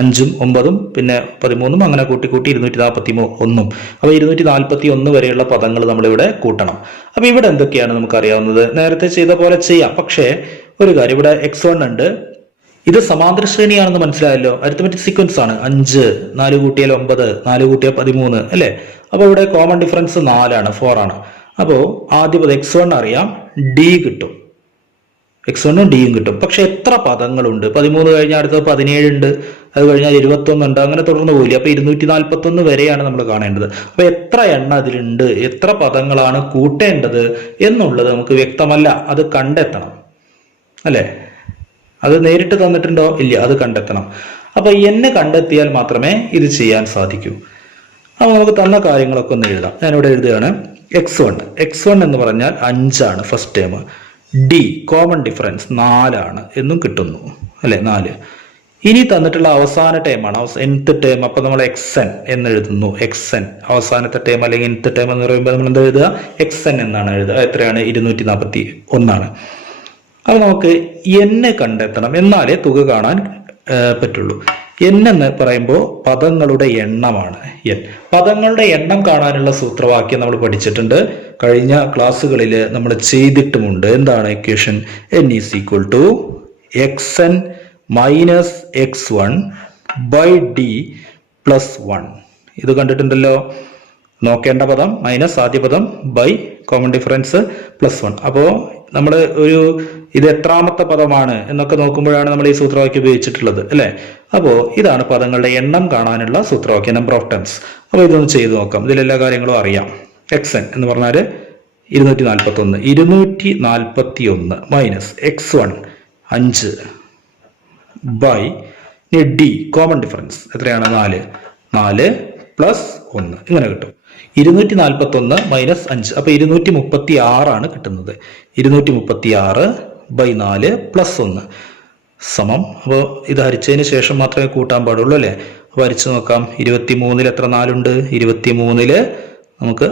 5ഉം 9ഉം പിന്നെ 13ഉം അങ്ങനെ കൂട്ടി 241. അപ്പൊ 241 വരെയുള്ള പദങ്ങൾ നമ്മളിവിടെ കൂട്ടണം. അപ്പൊ ഇവിടെ എന്തൊക്കെയാണ് നമുക്ക് അറിയാവുന്നത്? നേരത്തെ ചെയ്ത പോലെ ചെയ്യാം. പക്ഷേ ഒരു കാര്യം, ഇവിടെ x1 ഉണ്ട്, ഇത് സമാന്തര ശ്രേണിയാണെന്ന് മനസ്സിലായല്ലോ. അരിത്തമെറ്റിക് സീക്വൻസ് ആണ്. 5 4 കൂട്ടിയാൽ 9, 4 കൂട്ടിയാൽ 13 അല്ലേ. അപ്പോൾ ഇവിടെ കോമൺ ഡിഫറൻസ് 4 ആണ്. അപ്പോൾ ആദ്യ പദം x1 അറിയാം, d കിട്ടും, x1ഉം ഡിയും കിട്ടും. പക്ഷെ എത്ര പദങ്ങളുണ്ട്? 13 കഴിഞ്ഞാൽ അടുത്തത് 17 ഉണ്ട്, അത് കഴിഞ്ഞാൽ 21 ഉണ്ട്, അങ്ങനെ തുടർന്ന് പോയില്ല. അപ്പൊ 241 വരെയാണ് നമ്മൾ കാണേണ്ടത്. അപ്പൊ എത്ര എണ്ണം അതിലുണ്ട്, എത്ര പദങ്ങളാണ് കൂട്ടേണ്ടത് എന്നുള്ളത് നമുക്ക് വ്യക്തമല്ല. അത് കണ്ടെത്തണം അല്ലെ. അത് നേരിട്ട് തന്നിട്ടുണ്ടോ? ഇല്ല, അത് കണ്ടെത്തണം. അപ്പൊ എന്നെ കണ്ടെത്തിയാൽ മാത്രമേ ഇത് ചെയ്യാൻ സാധിക്കൂ. അപ്പൊ നമുക്ക് തന്ന കാര്യങ്ങളൊക്കെ ഒന്ന് എഴുതാം. ഞാനിവിടെ എഴുതുകയാണ്. x1 എന്ന് പറഞ്ഞാൽ 5 ആണ് first term. D common difference 4 ആണ് എന്നും കിട്ടുന്നു അല്ലെ, 4. ഇനി തന്നിട്ടുള്ള അവസാന ടേമാണ്, nth ടേം. അപ്പൊ നമ്മൾ xn എന്ന് എഴുതുന്നു. xn അവസാനത്തെ ടേം അല്ലെങ്കിൽ nth ടേം എന്ന് പറയുമ്പോൾ നമ്മൾ എന്താ എഴുതുക? xn എന്നാണ് എഴുതുക. എത്രയാണ്? 241 ആണ്. അപ്പൊ നമുക്ക് n കണ്ടെത്തണം, എന്നാലേ തുക കാണാൻ പറ്റുള്ളൂ. n എന്ന് പറയുമ്പോൾ പദങ്ങളുടെ എണ്ണമാണ്. n പദങ്ങളുടെ എണ്ണം കാണാനുള്ള സൂത്രവാക്യം നമ്മൾ പഠിച്ചിട്ടുണ്ട്. കഴിഞ്ഞ ക്ലാസ്സുകളിൽ നമ്മൾ ചെയ്തിട്ടുമുണ്ട്. എന്താണ് equation? n is equal to xn minus x1 by d plus 1. ഇത് കണ്ടിട്ടുണ്ടല്ലോ. നോക്കേണ്ട പദം മൈനസ് ആദ്യ പദം ബൈ കോമൺ ഡിഫറൻസ് പ്ലസ് 1. അപ്പോൾ നമ്മൾ ഇത് എത്രാമത്തെ പദമാണ് എന്നൊക്കെ നോക്കുമ്പോഴാണ് നമ്മൾ ഈ സൂത്രവാക്യം ഉപയോഗിച്ചിട്ടുള്ളത് അല്ലെ. അപ്പോ ഇതാണ് പദങ്ങളുടെ എണ്ണം കാണാനുള്ള സൂത്രവാക്യം, നമ്പർ ഓഫ് ടേംസ്. അപ്പൊ ഇതൊന്ന് ചെയ്തു നോക്കാം. ഇതിലെല്ലാ കാര്യങ്ങളും അറിയാം. xn എന്ന് പറഞ്ഞാൽ 241 minus x1 5 by D common difference എത്രയാണ്? 4 പ്ലസ് 1 ഇങ്ങനെ കിട്ടും. 241 മൈനസ് 5, അപ്പൊ 236 ആണ് കിട്ടുന്നത്. 236 ബൈ 4 പ്ലസ് 1 സമം. അപ്പോൾ ഇത് ഹരിച്ചതിന് ശേഷം മാത്രമേ കൂട്ടാൻ പാടുള്ളൂ അല്ലെ. അപ്പൊ ഹരിച്ചു നോക്കാം. 23 എത്ര 4 ഉണ്ട്? 23 നമുക്ക്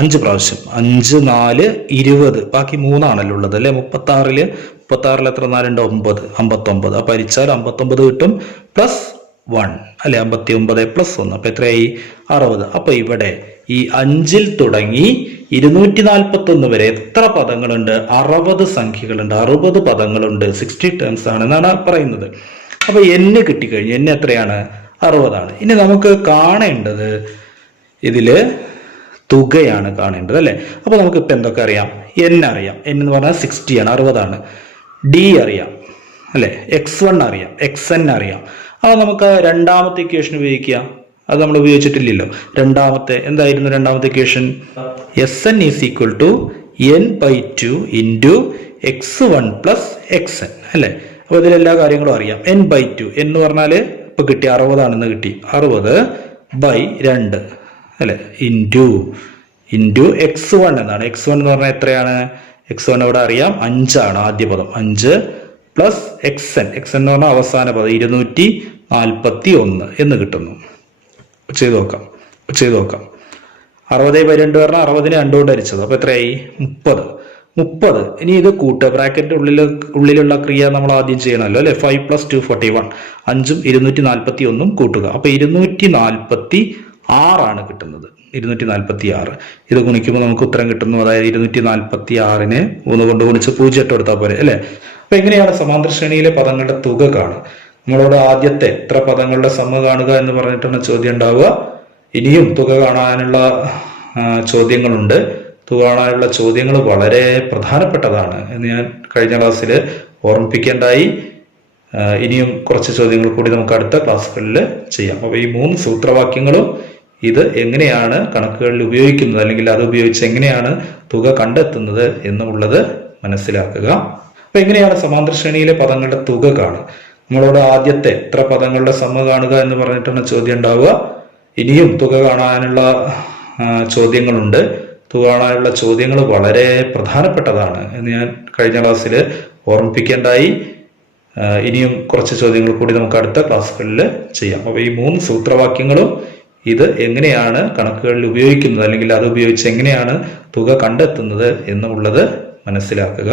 5 പ്രാവശ്യം 5 4 20, ബാക്കി 3 ആണല്ലോ ഉള്ളത് അല്ലെ. 36 എത്ര 4 ഉണ്ട്? 9, 59. അപ്പൊ ഹരിച്ചാൽ 59 കിട്ടും പ്ലസ് 1 അല്ലെ. 59 പ്ലസ് 1 അപ്പൊ എത്രയായി? 60. അപ്പൊ ഇവിടെ ഈ 5 തുടങ്ങി 241 വരെ എത്ര പദങ്ങളുണ്ട്? 60 സംഖ്യകളുണ്ട്, 60 പദങ്ങളുണ്ട്. 60 ടേംസ് ആണ് എന്നാണ് പറയുന്നത്. അപ്പൊ n കിട്ടിക്കഴിഞ്ഞു. n എത്രയാണ്? 60 ആണ്. ഇനി നമുക്ക് കാണേണ്ടത് ഇതില് തുകയാണ് കാണേണ്ടത് അല്ലെ. അപ്പൊ നമുക്ക് ഇപ്പൊ എന്തൊക്കെ അറിയാം? n അറിയാം. n എന്ന് പറഞ്ഞാൽ 60 ആണ്, 60 ആണ്. d അറിയാം അല്ലെ. x1 അറിയാം, xn അറിയാം. അപ്പൊ നമുക്ക് രണ്ടാമത്തെ ഇക്വേഷൻ ഉപയോഗിക്കുക. അത് നമ്മൾ ഉപയോഗിച്ചിട്ടില്ലല്ലോ. എന്തായിരുന്നു രണ്ടാമത്തെ equation? Sn is equal to n/2 into x1 plus xn അല്ലെ. അപ്പൊ ഇതിലെല്ലാ കാര്യങ്ങളും അറിയാം. n/2 എന്ന് പറഞ്ഞാല് ഇപ്പൊ കിട്ടി 60 ആണെന്ന് കിട്ടി. 60 ബൈ 2 അല്ലെ ഇൻറ്റു x1 എന്നാണ്. x1 എന്ന് പറഞ്ഞാൽ എത്രയാണ്? x1 ഇവിടെ അറിയാം, 5 ആണ് ആദ്യ പദം. 5 പ്ലസ് xn എന്ന് പറഞ്ഞാൽ അവസാന പദം 241 എന്ന് കിട്ടുന്നു. ചെയ്തു നോക്കാം. 60/2 പറഞ്ഞാൽ 60നെ 2 കൊണ്ട് ഹരിച്ചത്. അപ്പൊ എത്രയായി? 30. ഇനി ഇത് കൂട്ടുക. ബ്രാക്കറ്റിന്റെ ഉള്ളിലുള്ള ക്രിയ നമ്മൾ ആദ്യം ചെയ്യണമല്ലോ അല്ലെ. 5 + 2 41. 5ഉം 241 കൂട്ടുക. അപ്പൊ 246 ആണ് കിട്ടുന്നത്. 246 ഇത് ഗുണിക്കുമ്പോൾ നമുക്ക് ഉത്തരം കിട്ടുന്നു. അതായത് 246നെ 3 കൊണ്ട് ഗുണിച്ച് 0 കൊടുത്താൽ പോലെ അല്ലെ. അപ്പൊ എങ്ങനെയാണ് സമാന്തര ശ്രേണിയിലെ പദങ്ങളുടെ തുക കാണുക? നമ്മളോട് ആദ്യത്തെ എത്ര പദങ്ങളുടെ സമ കാണുക എന്ന് പറഞ്ഞിട്ടാണ് ചോദ്യം ഉണ്ടാവുക. ഇനിയും തുക കാണാനുള്ള ചോദ്യങ്ങളുണ്ട്. തുക കാണാനുള്ള ചോദ്യങ്ങൾ വളരെ പ്രധാനപ്പെട്ടതാണ് എന്ന് ഞാൻ കഴിഞ്ഞ ക്ലാസ്സിൽ ഓർമ്മിപ്പിക്കേണ്ടായി. ഇനിയും കുറച്ച് ചോദ്യങ്ങൾ കൂടി നമുക്ക് അടുത്ത ക്ലാസ്സുകളിൽ ചെയ്യാം. അപ്പൊ ഈ 3 സൂത്രവാക്യങ്ങളും ഇത് എങ്ങനെയാണ് കണക്കുകളിൽ ഉപയോഗിക്കുന്നത്, അല്ലെങ്കിൽ അത് ഉപയോഗിച്ച് എങ്ങനെയാണ് തുക കണ്ടെത്തുന്നത് എന്നുള്ളത് മനസ്സിലാക്കുക. അപ്പൊ എങ്ങനെയാണ് സമാന്തര ശ്രേണിയിലെ പദങ്ങളുടെ തുക കാണുക? നമ്മളോട് ആദ്യത്തെ എത്ര പദങ്ങളുടെ സമ കാണുക എന്ന് പറഞ്ഞിട്ടാണ് ചോദ്യം ഉണ്ടാവുക. ഇനിയും തുക കാണാനുള്ള ചോദ്യങ്ങളുണ്ട്. തുക കാണാനുള്ള ചോദ്യങ്ങൾ വളരെ പ്രധാനപ്പെട്ടതാണ് എന്ന് ഞാൻ കഴിഞ്ഞ ക്ലാസ്സിൽ ഓർമ്മിപ്പിക്കേണ്ടായി. ഇനിയും കുറച്ച് ചോദ്യങ്ങൾ കൂടി നമുക്ക് അടുത്ത ക്ലാസ്സുകളിൽ ചെയ്യാം. അപ്പൊ ഈ 3 സൂത്രവാക്യങ്ങളും ഇത് എങ്ങനെയാണ് കണക്കുകളിൽ ഉപയോഗിക്കുന്നത്, അല്ലെങ്കിൽ അത് ഉപയോഗിച്ച് എങ്ങനെയാണ് തുക കണ്ടെത്തുന്നത് എന്നുള്ളത് മനസ്സിലാക്കുക.